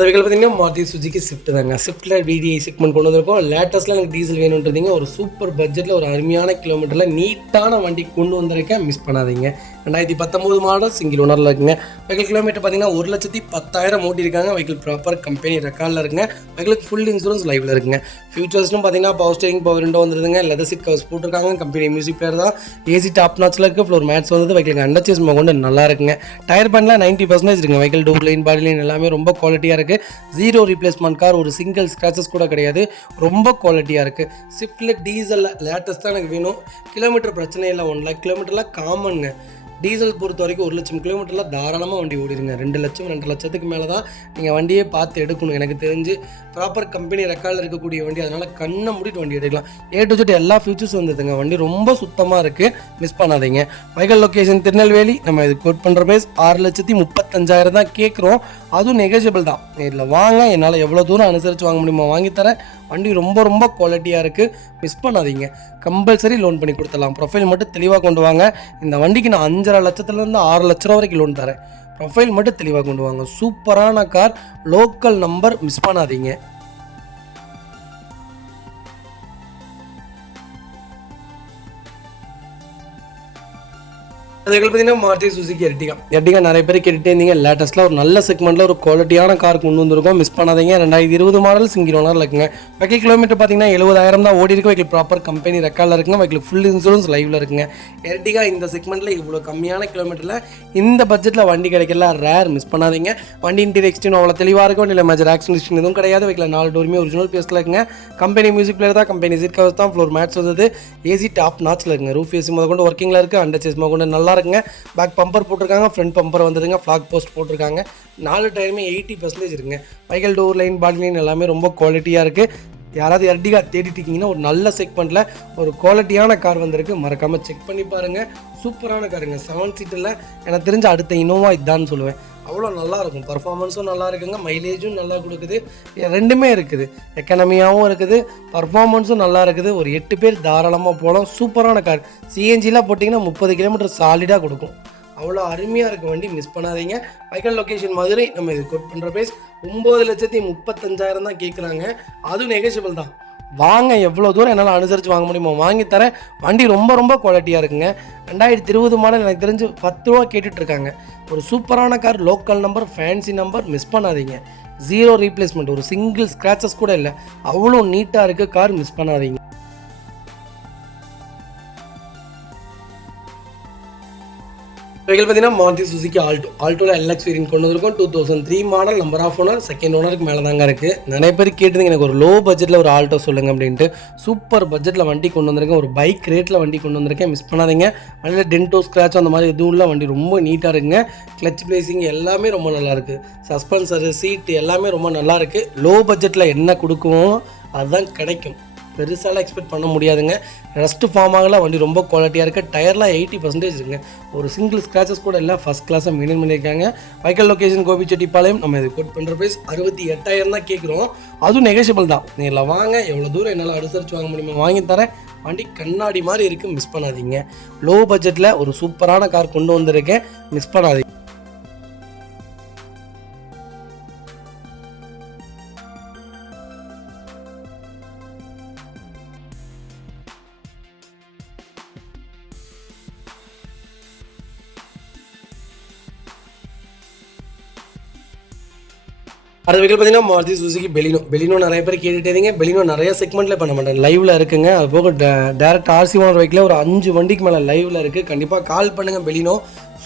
வெஹிக்கிள் பார்த்தீங்கன்னா மாருதி சுசுகி ஸ்விஃப்ட் தாங்க. ஸ்விஃப்ட்டில் VDI செக்மெண்ட் கொண்டு வந்திருக்கோம். லேட்டஸ்ட்டில் எனக்கு டீசல் வேணுன்றீங்க. ஒரு சூப்பர் பட்ஜெட்டில் ஒரு அருமையான கிலோமீட்டரில் நீட்டான வண்டி கொண்டு வந்திருக்கேன், மிஸ் பண்ணாதீங்க. 2019 மாடல் சிங்கிள் ஓனரில் இருக்குங்க. வெஹிக்கிள் கிலோமீட்டர் பார்த்தீங்கன்னா 1,10,000 ஓட்டியிருக்காங்க. வெஹிக்கிள் ப்ராப்பர் கம்பெனி ரெக்கார்டில் இருக்குங்க. வெஹிக்கிளுக்கு ஃபுல் இன்சூரன்ஸ் லைவில் இருக்குங்க. ஃபியூச்சர்ஸ்னு பார்த்தீங்கன்னா பவர் ஸ்டீரிங், பவர் விண்டோ வந்துருதுங்க. லெதர் சீட் கவர்ஸ் போட்டிருக்காங்க. கம்பெனி மியூசிக் பிளேயர் தான். ஏசி டாப் நாட்சில் இருக்குது. ஃப்ளோர் மேட்ச் வந்து வெஹிக்கிளுக்கு அண்டர் சீஸ் கொண்டு நல்லா இருக்குங்க. டயர் பாயிண்ட்லாம் 90% இருக்குங்க. Vehicle door line, body line எல்லாமே ரொம்ப குவாலிட்டியாக இருக்குது. ஜீரோ ரீப்ளேஸ்மெண்ட் கார், ஒரு சிங்கிள் ஸ்க்ராச்சஸ் கூட கிடையாது. ரொம்ப குவாலிட்டியாக இருக்குது. ஸ்விஃப்ட்டில் டீசலில் லேட்டஸ்ட்டாக எனக்கு வேணும். கிலோமீட்டர் பிரச்சனை இல்லை. 1 லேக் கிலோமீட்டர்லாம் காமனுங்க. டீசல் பொறுத்த வரைக்கும் 1,00,000 கிலோமீட்டரில் தாராளமாக வண்டி ஓடிடுங்க. 2 லட்சம் 2 லட்சத்துக்கு மேலே தான் நீங்கள் வண்டியே பார்த்து எடுக்கணும். எனக்கு தெரிஞ்சு ப்ராப்பர் கம்பெனி ரெக்கார்டில் இருக்கக்கூடிய வண்டி, அதனால் கண்ணை மூடிட்டு வண்டி எடுக்கலாம். A to Z எல்லா ஃபியூச்சர்ஸ் வந்துடுதுங்க. வண்டி ரொம்ப சுத்தமாக இருக்குது, மிஸ் பண்ணாதீங்க. Vehicle location Tirunelveli. நம்ம இது கோட் பண்ணுற ப்ரைஸ் 6,35,000 தான் கேட்குறோம். அதுவும் நெகோஷியபிள் தான். இதில் வாங்க, என்னால் எவ்வளோ தூரம் அனுசரித்து வாங்க முடியுமா வாங்கித்தரேன். வண்டி ரொம்ப ரொம்ப குவாலிட்டியாக இருக்குது, மிஸ் பண்ணாதீங்க. கம்பல்சரி லோன் பண்ணி கொடுத்துடலாம். ப்ரொஃபைல் மட்டும் தெளிவாக கொண்டு வாங்க. இந்த வண்டிக்கு நான் 5,5 லட்சத்துலேருந்து 6 லட்ச ரூபா வரைக்கும் லோன் தரேன். ப்ரொஃபைல் மட்டும் தெளிவாக கொண்டு வாங்க. சூப்பரான கார், லோக்கல் நம்பர், மிஸ் பண்ணாதீங்க. அதுக்கு பார்த்தீங்கன்னா மாருதி சுசுகி எர்டிகா நிறைய பேர் கேட்டுகிட்டே இருந்தீங்க. லேட்டஸ்ட்டில் ஒரு நல்ல செக்மெண்ட்டில் ஒரு குவாலிட்டியான கார் கொண்டு வந்திருக்கோம், மிஸ் பண்ணாதீங்க. 2020 மாடல் சிங்கிள் ஓனரில் இருக்குங்க. வெஹிக்கிள் கிலோமீட்டர் பார்த்தீங்கன்னா 70,000 தான் ஓடி இருக்கு. வெஹிக்கிள் ப்ராப்பர் கம்பெனி ரெக்கார்டில் இருக்குங்க. வெஹிக்கிள் ஃபுல் இன்சூரன்ஸ் லைவில் இருக்குங்க. எர்டிகா இந்த செக்மெண்ட்டில் இவ்வளோ கம்மியான கிலோமீட்டரில் இந்த பட்ஜெட்டில் வண்டி கிடைக்கல, ரேர், மிஸ் பண்ணாதீங்க. வண்டி இன்டீரியர் எக்ஸ்டீரியர் அவ்வளோ தெளிவாக இருக்கும். இல்லை மேஜர் ஆக்சிடென்ட் எதுவும் கிடையாது. வெஹிக்கிள் 4 டோருமே ஒரிஜினல் பேஸில் இருக்குங்க. கம்பெனி மியூசிக் பிளேயர் தான். கம்பெனி சீட் கவர்ஸ் தான். ஃப்ளோர் மேட்ச் வந்தது. ஏசி டாப் நாட்சில் இருக்குங்க. ரூஃப் ஏசி முதல் கொண்டு ஒர்க்கிங்கில் இருக்குது. அண்டர் சேஸ் முதல் நல்லா இருக்குங்க. பேக் பம்பர் போட்டிருக்காங்க. ஃப்ரண்ட் பம்பர் வந்துடுங்க. ஃப்ளாக் போஸ்ட் போட்டிருக்காங்க. 4 டயருமே 80% இருக்குங்க. Vehicle door line, body line எல்லாமே ரொம்ப குவாலிட்டியாக இருக்குது. யாராவது எர்டிகா தேடிட்டு இருக்கீங்கன்னா ஒரு நல்ல செக்மெண்ட்டில் ஒரு குவாலிட்டியான கார் வந்திருக்கு, மறக்காமல் செக் பண்ணி பாருங்கள். சூப்பரான காருங்க. 7 சீட்டில் எனக்கு தெரிஞ்ச அடுத்த இனோவா இதான்னு சொல்லுவேன். அவ்வளோ நல்லாயிருக்கும். பர்ஃபார்மன்ஸும் நல்லா இருக்குங்க, மைலேஜும் நல்லா கொடுக்குது. ரெண்டுமே இருக்குது. எக்கனமியாகவும் இருக்குது, பர்ஃபார்மன்ஸும் நல்லா இருக்குது. ஒரு 8 பேர் தாராளமாக போகலாம். சூப்பரான கார். சிஎன்ஜிலாம் போட்டிங்கன்னா 30 கிலோமீட்டர் சாலிடாக கொடுக்கும். அவ்வளோ அருமையாக இருக்குது வண்டி, மிஸ் பண்ணாதீங்க. Vehicle location Madurai. நம்ம இது கோட் பண்ணுற ப்ரைஸ் 9,35,000 தான் கேட்குறாங்க. அதுவும் நெகோஷியபிள் தான். வாங்க, எவ்வளோ தூரம் என்னால் அனுசரித்து வாங்க முடியுமோ வாங்கித்தரேன். வண்டி ரொம்ப ரொம்ப குவாலிட்டியாக இருக்குங்க. 2020 மாடல் எனக்கு தெரிஞ்சு 10 ரூபா கேட்டுட்ருக்காங்க. ஒரு சூப்பரான car, local number, fancy number, miss பண்ணாதீங்க. ஜீரோ ரீப்ளேஸ்மெண்ட், ஒரு சிங்கிள் ஸ்க்ராச்சஸ் கூட இல்லை. அவ்வளோ நீட்டாக இருக்குது கார், மிஸ் பண்ணாதீங்க. வெஹிக்கிள் பார்த்தீங்கன்னா மாருதி சுசுகி ஆல்டோவில் எல்எக்ஸ் வேரியன்ட் கொண்டு வந்திருக்கும். 2003 model, number of owner second ஓனருக்கு மேலே தாங்க இருக்குது. நிறைய பேர் கேட்டுருங்க எனக்கு ஒரு லோ பட்ஜெட்டில் ஒரு ஆல்டோ சொல்லுங்கள் அப்படின்ட்டு. சூப்பர் பட்ஜெட்டில் வண்டி கொண்டு வந்திருக்கேன். ஒரு பைக் ரேட்டில் வண்டி கொண்டு வந்திருக்கேன். மிஸ் பண்ணாதீங்க. அதில் டென்டோ ஸ்க்ராட்ச் அந்த மாதிரி எதுவும் இல்லை. வண்டி ரொம்ப நீட்டாக இருக்குங்க. கிளச் பிளேசிங் எல்லாமே ரொம்ப நல்லாயிருக்கு. சஸ்பென்சர், சீட்டு எல்லாமே ரொம்ப நல்லாயிருக்கு. லோ பட்ஜெட்டில் என்ன கொடுக்குமோ அதுதான் கிடைக்கும். பெருசாலாம் எக்ஸ்பெக்ட் பண்ண முடியாதுங்க. ரஸ்ட்டு ஃபார்ம் ஆகலாம். வண்டி ரொம்ப குவாலிட்டியாக இருக்குது. டயர்லாம் 80% இருக்குங்க. ஒரு சிங்கிள் ஸ்க்ராச்சஸ் கூட இல்லை. ஃபஸ்ட் கிளாஸாக மெயின்டைன் பண்ணியிருக்காங்க. Vehicle location Gobichettipalayam. நம்ம இது கோட் பண்ணுற ப்ரைஸ் 68,000 தான் கேட்குறோம். அதுவும் நெகோஷியபிள் தான். நீங்கள் வாங்க, எவ்வளோ தூரம் என்னால் அனுசரித்து வாங்க முடியுமோ வாங்கி தரேன். வண்டி கண்ணாடி மாதிரி இருக்குது. மிஸ் பண்ணாதீங்க. லோ பட்ஜெட்டில் ஒரு சூப்பரான கார் கொண்டு வந்திருக்கேன். மிஸ் பண்ணாதீங்க. அடுத்த வெஹிக்கிள் பார்த்தீங்கன்னா மாருதி சுசுகி பெலினோ நிறைய பேர் கேட்டுட்டேங்க. பெலினோ நிறைய செக்மெண்ட்டில் பண்ண மாட்டேன், லைவில் இருக்குங்க. அது போக டேரக்ட் ஆர்சி ஓனர் வெஹிக்கில் ஒரு 5 வண்டிக்கு மேலே லைவில் இருக்குது. கண்டிப்பாக கால் பண்ணுங்கள். பெலினோ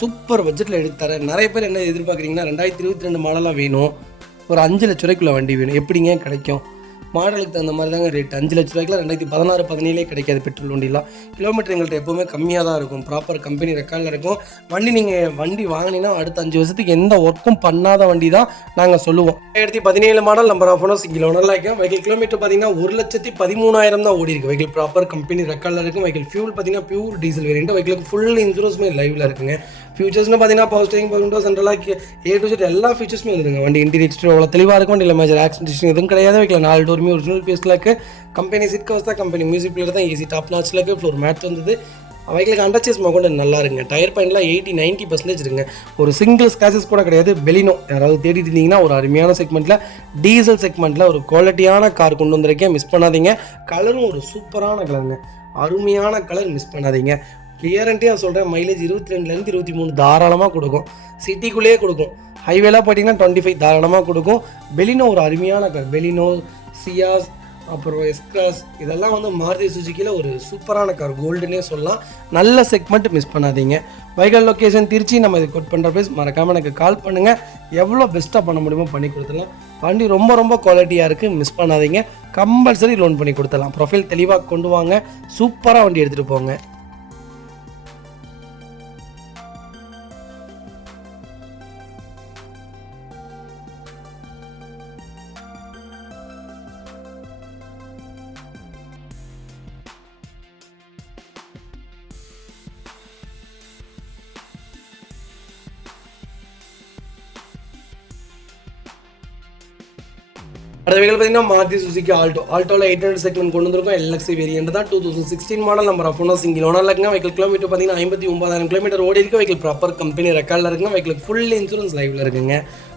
சூப்பர் பட்ஜெட்டில் எடுத்து தரேன். நிறைய பேர் என்ன எதிர்பார்க்குறீங்கன்னா 2022 மாடலாக வேணும், ஒரு 5 லட்ச ரூபாய்க்குள்ள வண்டி வேணும். எப்படிங்க கிடைக்கும்? மாடலுக்கு தகுந்த மாதிரி தாங்க ரேட். 5 லட்ச ரூபாய்க்குலாம் 2016, 17 கிடைக்காது பெட்ரோல் வண்டிலாம். கிலோமீட்டர் எங்கள்கிட்ட எப்போவுமே கம்மியாக தான் இருக்கும். ப்ராப்பர் கம்பெனி ரெக்கார்டில் இருக்கும். நீங்கள் வண்டி வாங்கினீங்கன்னா அடுத்த 5 வருஷத்துக்கு எந்த ஒர்க்கும் பண்ணாத வண்டி தான் நாங்கள் சொல்லுவோம். 2017 model, number of owner single ஓனரில் இருக்கும். வெஹிக்கிள் கிலோமீட்டர் பார்த்தீங்கன்னா 1,13,000 தான் ஓடி இருக்குது. வெஹிக்கிள் ப்ராப்பர் கம்பெனி ரெக்கார்டில் இருக்கும். வெஹிக்கிள் ஃபியூல் பார்த்தீங்கன்னா பியூர் டீசல் வேரியன்ட். வெஹிக்கிளுக்கு ஃபுல் இன்சூரன்ஸுமே லைவில் இருக்குங்க. ஃபியூச்சர்ஸ்னு பார்த்தீங்கன்னா பவர் ஸ்டீரிங், பவர் விண்டோ, சென்ட்ரலாக A to Z எல்லா ஃபீச்சர்ஸுமே இருக்குங்க. வண்டி இன்டீரியர் அவ்வளோ தெளிவாக இருக்கும். வண்டியில் மேஜர் ஆக்சிடென்ட் எதுவும் கிடையாது. வெஹிக்கில் 4 டோருமே ஒரிஜினல் பேஸில் இருக்குது. கம்பெனி சீட் கவர்ஸ் தான், கம்பெனி மியூசிக் பிளேயர் தான், ஏசி டாப் நாச்சில் இருக்குது. ஃப்ளோர் மேட் வந்தது. வெஹிக்கிளுக்கு அண்டர்ச்சேஸ் கொண்டு நல்லா இருக்குங்க. டயர் பாயிண்ட்லாம் 80-90% இருக்குங்க. ஒரு சிங்கிள் ஸ்க்ராச்சஸ் கூட கிடையாது. பெலினோ யாராவது தேடிட்டு இருந்தீங்கன்னா ஒரு அருமையான செக்மெண்ட்டில், டீசல் செக்மெண்ட்டில் ஒரு குவாலிட்டியான கார் கொண்டு வந்திருக்கேன். மிஸ் பண்ணாதீங்க. கலரும் ஒரு சூப்பரான கலருங்க. அருமையான கலர். மிஸ் பண்ணாதீங்க. கிளியரண்டியாக சொல்கிறேன். மைலேஜ் 22லேருந்து 23 தாராளமாக கொடுக்கும். சிட்டிக்குள்ளேயே கொடுக்கும். ஹைவேலாம் போட்டிங்கன்னா 25 தாராளமாக கொடுக்கும். பெலினோ ஒரு அருமையான கார். பெலினோ, சியாஸ், அப்புறம் எஸ்கிராஸ் இதெல்லாம் மாருதி சுசுக்கியில் ஒரு சூப்பரான கார். கோல்டுன்னே சொல்லலாம். நல்ல செக்மெண்ட். மிஸ் பண்ணாதீங்க. Vehicle location Trichy. நம்ம இது கோட் பண்ணுற ப்ரைஸ் மறக்காமல் எனக்கு கால் பண்ணுங்கள். எவ்வளோ பெஸ்ட்டாக பண்ண முடியுமோ பண்ணி கொடுத்துடலாம். வண்டி ரொம்ப ரொம்ப குவாலிட்டியாக இருக்குது. மிஸ் பண்ணாதீங்க. கம்பல்சரி லோன் பண்ணி கொடுத்துடலாம். ப்ரொஃபைல் தெளிவாக கொண்டு வாங்க. சூப்பராக வண்டி எடுத்துகிட்டு போங்க. அடுத்த வெஹிக்கிள் பார்த்தீங்கன்னா மாருதி சுசுகி ஆல்டோவில் 800 செக்மெண்ட் கொண்டு வந்திருக்கும். எல்எக்ஸ் வேரியன்ட் தான். 2016 model, number of owner single ஓனரில் இருக்குங்க. வெஹிக்கிள் கிலோமீட்டர் பார்த்தீங்கன்னா 59,000 கிலோமீட்டர் ஓடி இருக்குது. வெஹிக்கிள் ப்ராப்பர் கம்பெனி ரெக்கார்டில் இருக்குங்க. வெஹிக்கிள் ஃபுல் இன்சூரன்ஸ் லைவில் இருக்குங்க.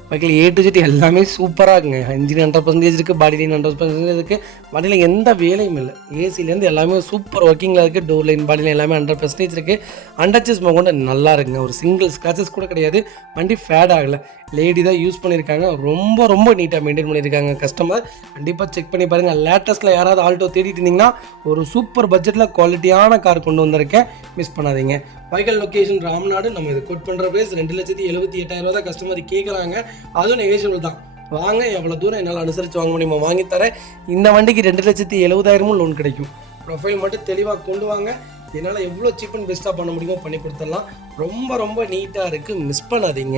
வெஹிக்கிள் A to Z எல்லாமே சூப்பராக இருக்குங்க. இன்ஜின் 100% இருக்குது. பாடி லைன் 100% இருக்குது. வண்டியில் எந்த வேலையும் இல்லை. ஏசிலேருந்து எல்லாமே சூப்பர் ஒர்க்கிங்கில் இருக்குது. டோர் லைன், பாடி லைன் எல்லாமே 100% இருக்குது. அண்டர்ச்சேஸ் கொண்டு நல்லா இருக்குங்க. ஒரு சிங்கிள் ஸ்க்ராச்சஸ் கூட கிடையாது. வண்டி ஃபேட் ஆகலை. லேடி தான் யூஸ் பண்ணியிருக்காங்க. ரொம்ப ரொம்ப நீட்டாக மெயின்டைன் பண்ணியிருக்காங்க கஸ்டமர். கண்டிப்பாக செக் பண்ணி பாருங்கள். லேட்டஸ்ட்டில் யாராவது ஆல்டோ தேடிட்டு இருந்தீங்கன்னா ஒரு சூப்பர் பட்ஜெட்டில் குவாலிட்டியான கார் கொண்டு வந்திருக்கேன். மிஸ் பண்ணாதீங்க. Vehicle location Ramnad. நம்ம இது கோட் பண்ணுற ப்ரைஸ் 2,78,000 தான் கஸ்டமர் கேட்குறாங்க. அதுவும் நெகோஷியபிள் தான். வாங்க, எவ்வளோ தூரம் என்னால் அனுசரித்து வாங்க முடியுமா வாங்கி தரேன். இந்த வண்டிக்கு 2,70,000 லோன் கிடைக்கும். ப்ரொஃபைல் மட்டும் தெளிவாக கொண்டு வாங்க. என்னால் எவ்வளோ சீப் அண்ட் பெஸ்ட்டாக பண்ண முடியுமோ பண்ணி கொடுத்துடலாம். ரொம்ப ரொம்ப நீட்டாக இருக்குது. மிஸ் பண்ணாதீங்க.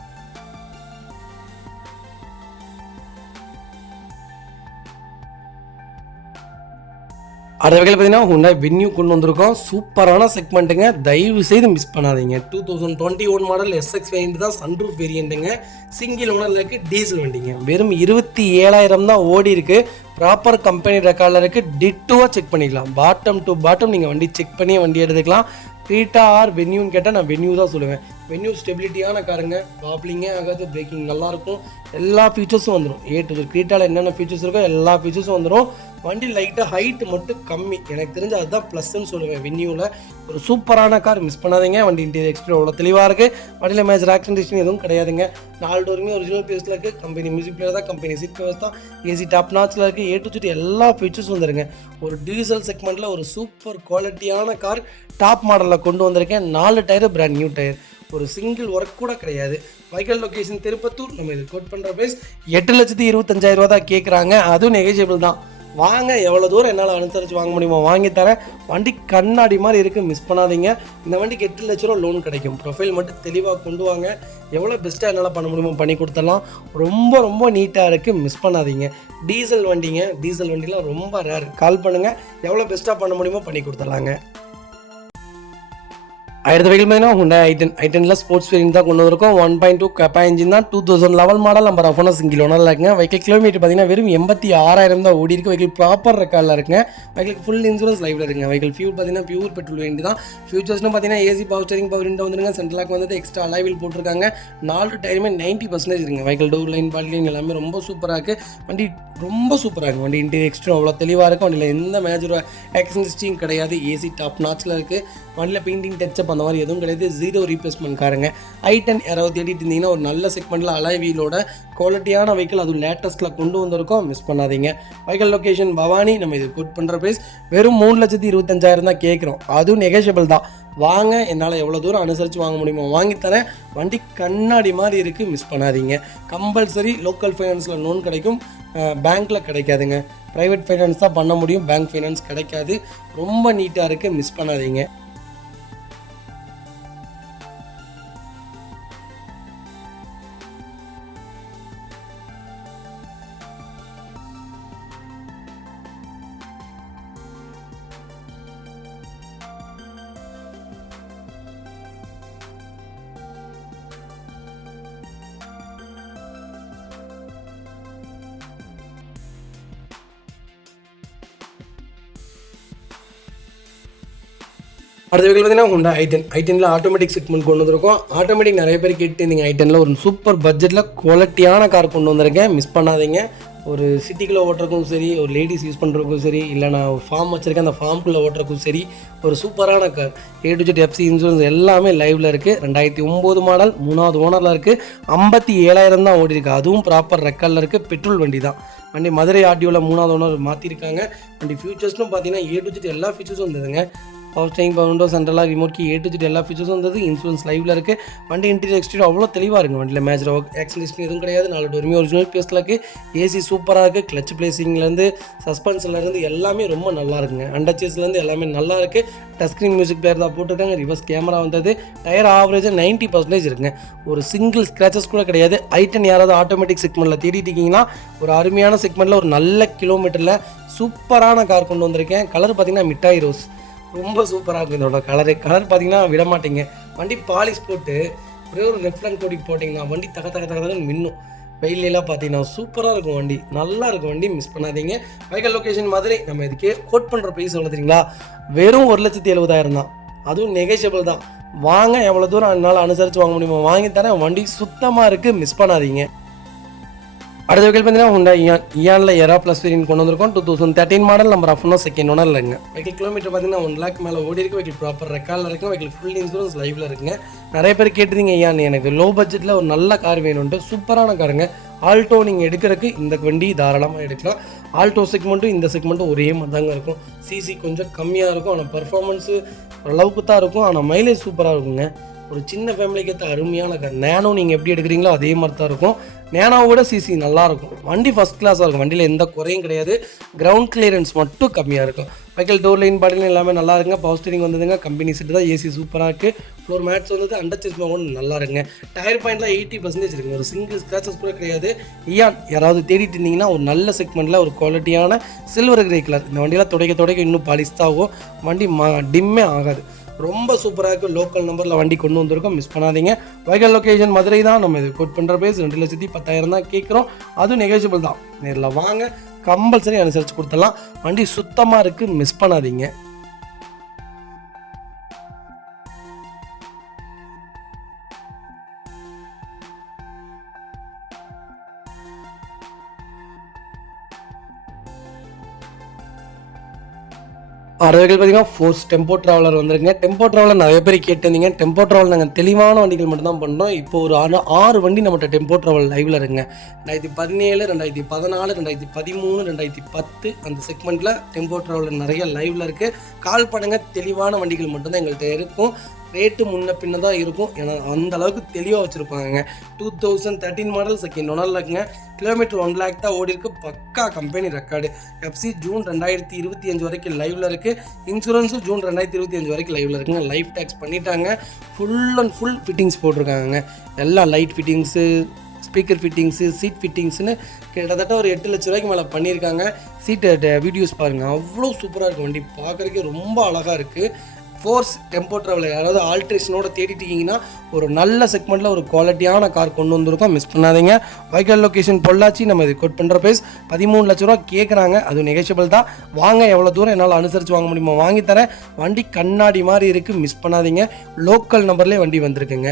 அடுத்த வகையில் பார்த்தீங்கன்னா ஹுண்டாய் வென்யூ கொண்டு வந்திருக்கோம். சூப்பரான செக்மெண்ட்டுங்க. தயவு செய்து மிஸ் பண்ணாதீங்க. 2021 மாடல் எஸ்எக்ஸ் வேரியன்ட் தான். சன்ரூஃப் வேரியண்ட்டுங்க. சிங்கிள் ஓனரில் இருக்குது. டீசல் வண்டிங்க. வெறும் 27,000 தான் ஓடி இருக்குது. ப்ராப்பர் கம்பெனி ரெக்கார்டில் இருக்குது. டிட்டோவாக செக் பண்ணிக்கலாம். பாட்டம் டு பாட்டம் நீங்கள் வண்டி செக் பண்ணி வண்டி எடுத்துக்கலாம். கிரீட்டா ஆர் வென்யூன்னு கேட்டால் நான் வென்யூ தான் சொல்லுவேன். வென்யூ ஸ்டெபிலிட்டியான காருங்க. பாப்ளிங்கே ஆகாது. பிரேக்கிங் நல்லாயிருக்கும். எல்லா ஃபீச்சர்ஸும் வந்துடும். A to Z கிரீட்டாவில் என்னென்ன ஃபீச்சர்ஸ் இருக்கோ எல்லா ஃபீச்சர்ஸும் வந்துடும். வண்டி லைட்டாக ஹைட்டு மட்டும் கம்மி. எனக்கு தெரிஞ்சு அதுதான் ப்ளஸ்ன்னு சொல்லுவேன். வென்யூவில் ஒரு சூப்பரான கார். மிஸ் பண்ணாதீங்க. வண்டி இன்டீரியர் எக்ஸ்பீரியர் அவ்வளோ தெளிவாக இருக்குது. வண்டியில் மேஜர் ஆக்சிடென்ட் எதுவும் கிடையாதுங்க. 4 டோருமே ஒரிஜினல் பேஸில் இருக்குது. கம்பெனி மியூசிக் பிளேயர் தான், கம்பெனி சீட் கவர்ஸ் தான், ஏசி டாப் நாச்சில் இருக்குது. A to Z எல்லா ஃபீச்சர்ஸும் வந்துருங்க. ஒரு டீசல் செக்மெண்ட்டில் ஒரு சூப்பர் குவாலிட்டியான கார் டாப் மாடலில் கொண்டு வந்திருக்கேன். 4 டயரு பிராண்ட் நியூ டயர். ஒரு சிங்கிள் ஒர்க் கூட கிடையாது. Vehicle location Tirupattur. நம்ம இது கோட் பண்ணுற ப்ரைஸ் 8,25,000 தான் கேட்குறாங்க. அதுவும் நெகோஷியபிள் தான். வாங்க, எவ்வளோ தூரம் என்னால் அனுசரித்து வாங்க முடியுமோ வாங்கி தரேன். வண்டி கண்ணாடி மாதிரி இருக்குது, மிஸ் பண்ணாதீங்க. இந்த வண்டிக்கு 8 லட்ச ரூபா லோன் கிடைக்கும். ப்ரொஃபைல் மட்டும் தெளிவாக கொண்டு வாங்க. எவ்வளோ பெஸ்ட்டாக என்னால் பண்ண முடியுமோ பண்ணி கொடுத்துடலாம். ரொம்ப ரொம்ப நீட்டாக இருக்குது, மிஸ் பண்ணாதீங்க. டீசல் வண்டிங்க, டீசல் வண்டிலாம் ரொம்ப ரேர். கால் பண்ணுங்கள், எவ்வளோ பெஸ்ட்டாக பண்ண முடியுமோ பண்ணி கொடுத்துடலாங்க. அடுத்த வெஹிக்கிள் பார்த்தீங்கன்னா ஹுண்டா i10 ஸ்போர்ட்ஸ் வேரியன்ட் தான் கொண்டு வந்திருக்கோம். 1.2 கப்பா இன்ஜின் தான். 2011 model. Number of owner single ஓனரில் இருக்குங்க. வெஹிக்கிள் கிலோமீட்டர் பார்த்தீங்கன்னா வெறும் 86,000 தான் ஓடி இருக்கு. வெஹிக்கிள் ப்ராப்பர் ரெக்கார்டில் இருக்குங்க. வெஹிக்கிள் ஃபுல் இன்சூரன்ஸ் லைவ்ல இருக்குங்க. வெஹிக்கிள் ஃபியூல் பார்த்தீங்கன்னா பியூர் பெட்ரோல் வேண்டி தான். ஃபியூச்சர்ஸ்னு பார்த்தீங்கன்னா AC power steering power window வந்துருங்க. சென்ட்ரல் லாக் வந்து எக்ஸ்ட்ரா அலாய் வீல் போட்டிருக்காங்க. 4 டயருமே 90% இருக்குங்க. Vehicle door line body line எல்லாமே ரொம்ப சூப்பராக இருக்குது. வண்டி ரொம்ப சூப்பராக இருக்குது. வண்டி இன்டீரியர் எக்ஸ்ட்ரா அவ்வளோ தெளிவாக இருக்கும். வண்டியில் எந்த மேஜர் ஆக்சிடென்ட்ஸும் கிடையாது. ஏசி டாப் நாட்சில் இருக்குது. வண்டியில் பெயிண்டிங் டச்சப் அந்த மாதிரி எதுவும் கிடையாது. 0 ரீப்ளேஸ்மெண்ட் காருங்க. i10 யாராவது தேடிட்டு இருந்தீங்கன்னா ஒரு நல்ல செக்மெண்ட்டில் அலாய் வீலோட குவாலிட்டியான வெஹிக்கிள், அதுவும் லேட்டஸ்ட்டில் கொண்டு வந்திருக்கோம், மிஸ் பண்ணாதீங்க. Vehicle location Bhavani. நம்ம இது கோட் பண்ணுற ப்ரைஸ் வெறும் 3,25,000 தான் கேட்குறோம். அதுவும் நெகோஷியபிள் தான். வாங்க, என்னால் எவ்வளோ தூரம் அனுசரித்து வாங்க முடியுமோ வாங்கித்தரேன். வண்டி கண்ணாடி மாதிரி இருக்குது, மிஸ் பண்ணாதீங்க. கம்பல்சரி லோக்கல் ஃபைனான்ஸில் லோன் கிடைக்கும், பேங்க்கில் கிடைக்காதுங்க. ப்ரைவேட் ஃபைனான்ஸ் தான் பண்ண முடியும், பேங்க் ஃபைனான்ஸ் கிடைக்காது. ரொம்ப நீட்டாக இருக்குது, மிஸ் பண்ணாதீங்க. அடுத்த வெஹிக்கிள் பார்த்தீங்கன்னா ஹுண்டா i10 ஆட்டோமேட்டிக் செக்மெண்ட் கொண்டு வந்திருக்கோம். ஆட்டோமேட்டிக் நிறைய பேர் கேட்டு இருந்தீங்க. i10 ஒரு சூப்பர் பட்ஜெட்டில் குவாலிட்டியான கார் கொண்டு வந்திருக்கேன், மிஸ் பண்ணாதீங்க. ஒரு சிட்டிக்குள்ளே ஓட்டுறதுக்கும் சரி, ஒரு லேடிஸ் யூஸ் பண்ணுறதுக்கும் சரி, இல்லை நான் ஒரு ஃபார்ம் வச்சுருக்கேன் அந்த ஃபார்முக்குள்ளே ஓட்டுறதுக்கும் சரி, ஒரு சூப்பரான car. A to Z FC insurance எல்லாமே லைவில் இருக்குது. 2009 மாடல், 3வது ஓனரில் இருக்குது. 57,000 தான் ஓடி இருக்குது. அதுவும் ப்ராப்பர் ரெக்கார்டில் இருக்குது. பெட்ரோல் வண்டி தான். வண்டி மதுரை ஆர்டிஓவில் 3வது ஓனர் மாற்றிருக்காங்க. வண்டி ஃபியூச்சர்ஸ்னு பார்த்தீங்கன்னா A to Z எல்லா ஃபீச்சர்ஸும் வந்ததுங்க. பவர் ஸ்டீரிங், பவர் விண்டோ, சென்ட்ரலாக, remote key, A to Z எல்லா ஃபீச்சர்ஸும் வந்தது. இன்சூரன்ஸ் லைவில் இருக்குது. வண்டி இன்டீரியர் எக்ஸ்டீரியர் அவ்வளோ தெளிவாக இருக்குது. வண்டியில் மேஜர் ஆக்சிடென்ட் எதுவும் கிடையாது. 4 டோருமே ஒரிஜினல் பேஸில் இருக்குது. ஏசி சூப்பராக இருக்குது. கிளச் பிளேசிங்லேருந்து சஸ்பென்ஸ்லேருந்து எல்லாமே ரொம்ப நல்லா இருக்குங்க. அண்டர்ச்சேஸ்லேருந்து எல்லாமே நல்லா இருக்குது. டச் ஸ்க்ரீன் மியூசிக் பிளேயர் தான் போட்டிருக்காங்க. ரிவர்ஸ் கேமரா வந்தது. டயர் ஆவரேஜாக 90% இருக்குங்க. ஒரு சிங்கிள் ஸ்க்ராச்சஸ் கூட கிடையாது. i10 யாராவது ஆட்டோமேட்டிக் செக்மெண்ட்டில் தேடிட்டு இருக்கீங்கன்னா ஒரு அருமையான செக்மெண்ட்டில் ஒரு நல்ல கிலோமீட்டரில் சூப்பரான கார் கொண்டு வந்திருக்கேன். கலர் பார்த்தீங்கன்னா மிட்டாய் ரோஸ், ரொம்ப சூப்பராக இருக்கும். இதோட கலர் பார்த்தீங்கன்னா விட மாட்டீங்க. வண்டி பாலிஷ் போட்டு ஒரே ஒரு ரெஃப்லன் கோட்டிங் போட்டிங்கன்னா வண்டி தக மின்னும். வெயிலெலாம் பார்த்தீங்கன்னா சூப்பராக இருக்கும். வண்டி நல்லா இருக்கும். வண்டி மிஸ் பண்ணாதீங்க. Vehicle location Madurai. நம்ம இதுக்கே கோட் பண்ணுற ப்ரைஸ் எவ்வளோ தெரியுங்களா? வெறும் 1,70,000 தான். அதுவும் நெகோஷியபிள் தான். வாங்க, எவ்வளோ தூரம் என்னால் அனுசரித்து வாங்க முடியுமோ வாங்கி தரேன். வண்டி சுத்தமாக இருக்குது, மிஸ் பண்ணாதீங்க. அடுத்த வெஹிக்கிள் பார்த்தீங்கன்னா ஹுண்டா இயானில் எரா ப்ளஸ் வேரியன்ட் கொண்டு வந்திருக்கோம். 2013 model. Number of owner second ஓனரில் இருக்குங்க. வெஹிக்கிள் கிலோமீட்டர் பார்த்தீங்கன்னா 1 lakh மேலே ஓடி இருக்குது. வெஹிக்கிள் ப்ராப்பர் ரெக்கார்டில் இருக்குங்க. வெஹிக்கிள் ஃபுல் இன்சூரன்ஸ் லைவில் இருக்குங்க. நிறைய பேர் கேட்டிருந்தீங்க, இயான் எனக்கு லோ பட்ஜெட்டில் ஒரு நல்ல கார் வேணும்ட்டு. சூப்பரான காருங்க. ஆல்டோ நீங்கள் எடுக்கிறதுக்கு இந்த வண்டி தாராளமாக எடுக்கலாம். ஆல்டோ செக்மெண்ட்டும் இந்த செக்மெண்ட்டும் ஒரே மாதிரி தாங்க இருக்கும். சிசி கொஞ்சம் கம்மியாக இருக்கும், ஆனால் பர்ஃபார்மன்ஸு ஓரளவுக்கு தான் இருக்கும். ஆனால் மைலேஜ் சூப்பராக இருக்குங்க. ஒரு சின்ன ஃபேமிலிக்கு ஏற்ற அருமையான கார். நேனோ நீங்கள் எப்படி எடுக்கிறீங்களோ அதே மாதிரி தான் இருக்கும். நேனோவோட சிசி நல்லாயிருக்கும். வண்டி ஃபஸ்ட் கிளாஸாக இருக்கும். வண்டியில் எந்த குறையும் கிடையாது. கிரவுண்ட் கிளியரன்ஸ் மட்டும் கம்மியாக இருக்கும். வெஹிக்கிள் டோர் லைன் பாடிலைன் எல்லாமே நல்லா இருக்குங்க. பவர் ஸ்டீரிங் வந்ததுங்க. கம்பெனி செட்டு தான். ஏசி சூப்பராக இருக்குது. ஃப்ளோர் மேட்ஸ் வந்தது. அண்டர்ச்சேஸ் ஒன்று நல்லா இருக்குங்க. டயர் பாயிண்ட்லாம் 80% இருக்குங்க. ஒரு சிங்கிள் ஸ்க்ராச்சஸ் கூட கிடையாது. இயான் யாராவது தேடிட்டு இருந்தீங்கன்னா ஒரு நல்ல செக்மெண்ட்டில் ஒரு குவாலிட்டியான சில்வர் கிரே கலர். இந்த வண்டியெல்லாம் துடைக்க இன்னும் பாலிஷ் தான் ஆகும். வண்டி டிம்மே ஆகாது. ரொம்ப சூப்பராக இருக்குது. லோக்கல் நம்பரில் வண்டி கொண்டு வந்திருக்கோம், மிஸ் பண்ணாதீங்க. வெஹிக்கிள் லொக்கேஷன் மதுரை தான். நம்ம இது கோட் பண்ணுற ப்ரைஸ் 2,10,000 தான் கேட்குறோம். அதுவும் நெகோஷியபிள் தான். நேரில் வாங்க, கம்பல்சரி அனுசரித்து கொடுத்துடலாம். வண்டி சுத்தமாக இருக்குது, மிஸ் பண்ணாதீங்க. வெஹிக்கிள் பார்த்தீங்கன்னா ஃபோர்ஸ் டெம்போ ட்ராவலர் வந்துருங்க. டெம்போ ட்ராவலர் நிறைய பேர் கேட்டிருந்தீங்க. டெம்போ ட்ராவல் நாங்கள் தெளிவான வண்டிகள் மட்டும் தான் பண்ணுறோம். இப்போ ஒரு 6 வண்டி நம்மகிட்ட டெம்போ ட்ராவல் லைவில் இருக்குங்க. 2017, 2014, 2013, 2010 அந்த செக்மெண்ட்டில் டெம்போ ட்ராவலர் நிறைய லைவில் இருக்குது. கால் பண்ணுங்கள். தெளிவான வண்டிகள் மட்டும்தான் எங்கள்கிட்ட இருக்கும். ரேட்டு முன்ன பின்ன தான் இருக்கும். ஏன்னா அந்த அளவுக்கு தெளிவாக வச்சுருப்பாங்க. 2013 மாடல் செகண்ட் ஓனரில் இருக்குங்க. கிலோமீட்டர் 1 லேக் தான் ஓடி இருக்கு. பக்கா கம்பெனி ரெக்கார்டு. எஃப்சி ஜூன் 2025 வரைக்கும் லைவில் இருக்குது. இன்சூரன்ஸும் ஜூன் 2025 வரைக்கும் லைவில் இருக்குங்க. லைஃப் டேக்ஸ் பண்ணிட்டாங்க. ஃபுல் அண்ட் ஃபுல் ஃபிட்டிங்ஸ் போட்டிருக்காங்க. எல்லாம் light fittings, speaker fittings, seat ஃபிட்டிங்ஸ்னு கிட்டத்தட்ட ஒரு 8 லட்ச ரூபாய்க்கு மேலே பண்ணியிருக்காங்க. சீட்டு வீடியோஸ் பாருங்கள், அவ்வளோ சூப்பராக இருக்கும். வண்டி பார்க்குறதுக்கே ரொம்ப அழகாக இருக்குது. ஃபோர்ஸ் டெம்போ ட்ராவலர் யாராவது ஆல்ட்ரேஷனோட தேடிட்டிங்கன்னா ஒரு நல்ல செக்மெண்ட்டில் ஒரு குவாலிட்டியான கார் கொண்டு வந்திருக்கோம். மிஸ் பண்ணாதீங்க. வைக்கல் லொக்கேஷன் பொள்ளாச்சி. நம்ம இது கோட் பண்ணுற ப்ரைஸ் 13 லட்ச ரூபா கேட்குறாங்க. அது நெகோஷியபிள் தான். வாங்க, எவ்வளோ தூரம் என்னால் அனுசரித்து வாங்க முடியுமோ வாங்கி தரேன். வண்டி கண்ணாடி மாதிரி இருக்குது. மிஸ் பண்ணாதீங்க. லோக்கல் நம்பர்லேயே வண்டி வந்திருக்குங்க.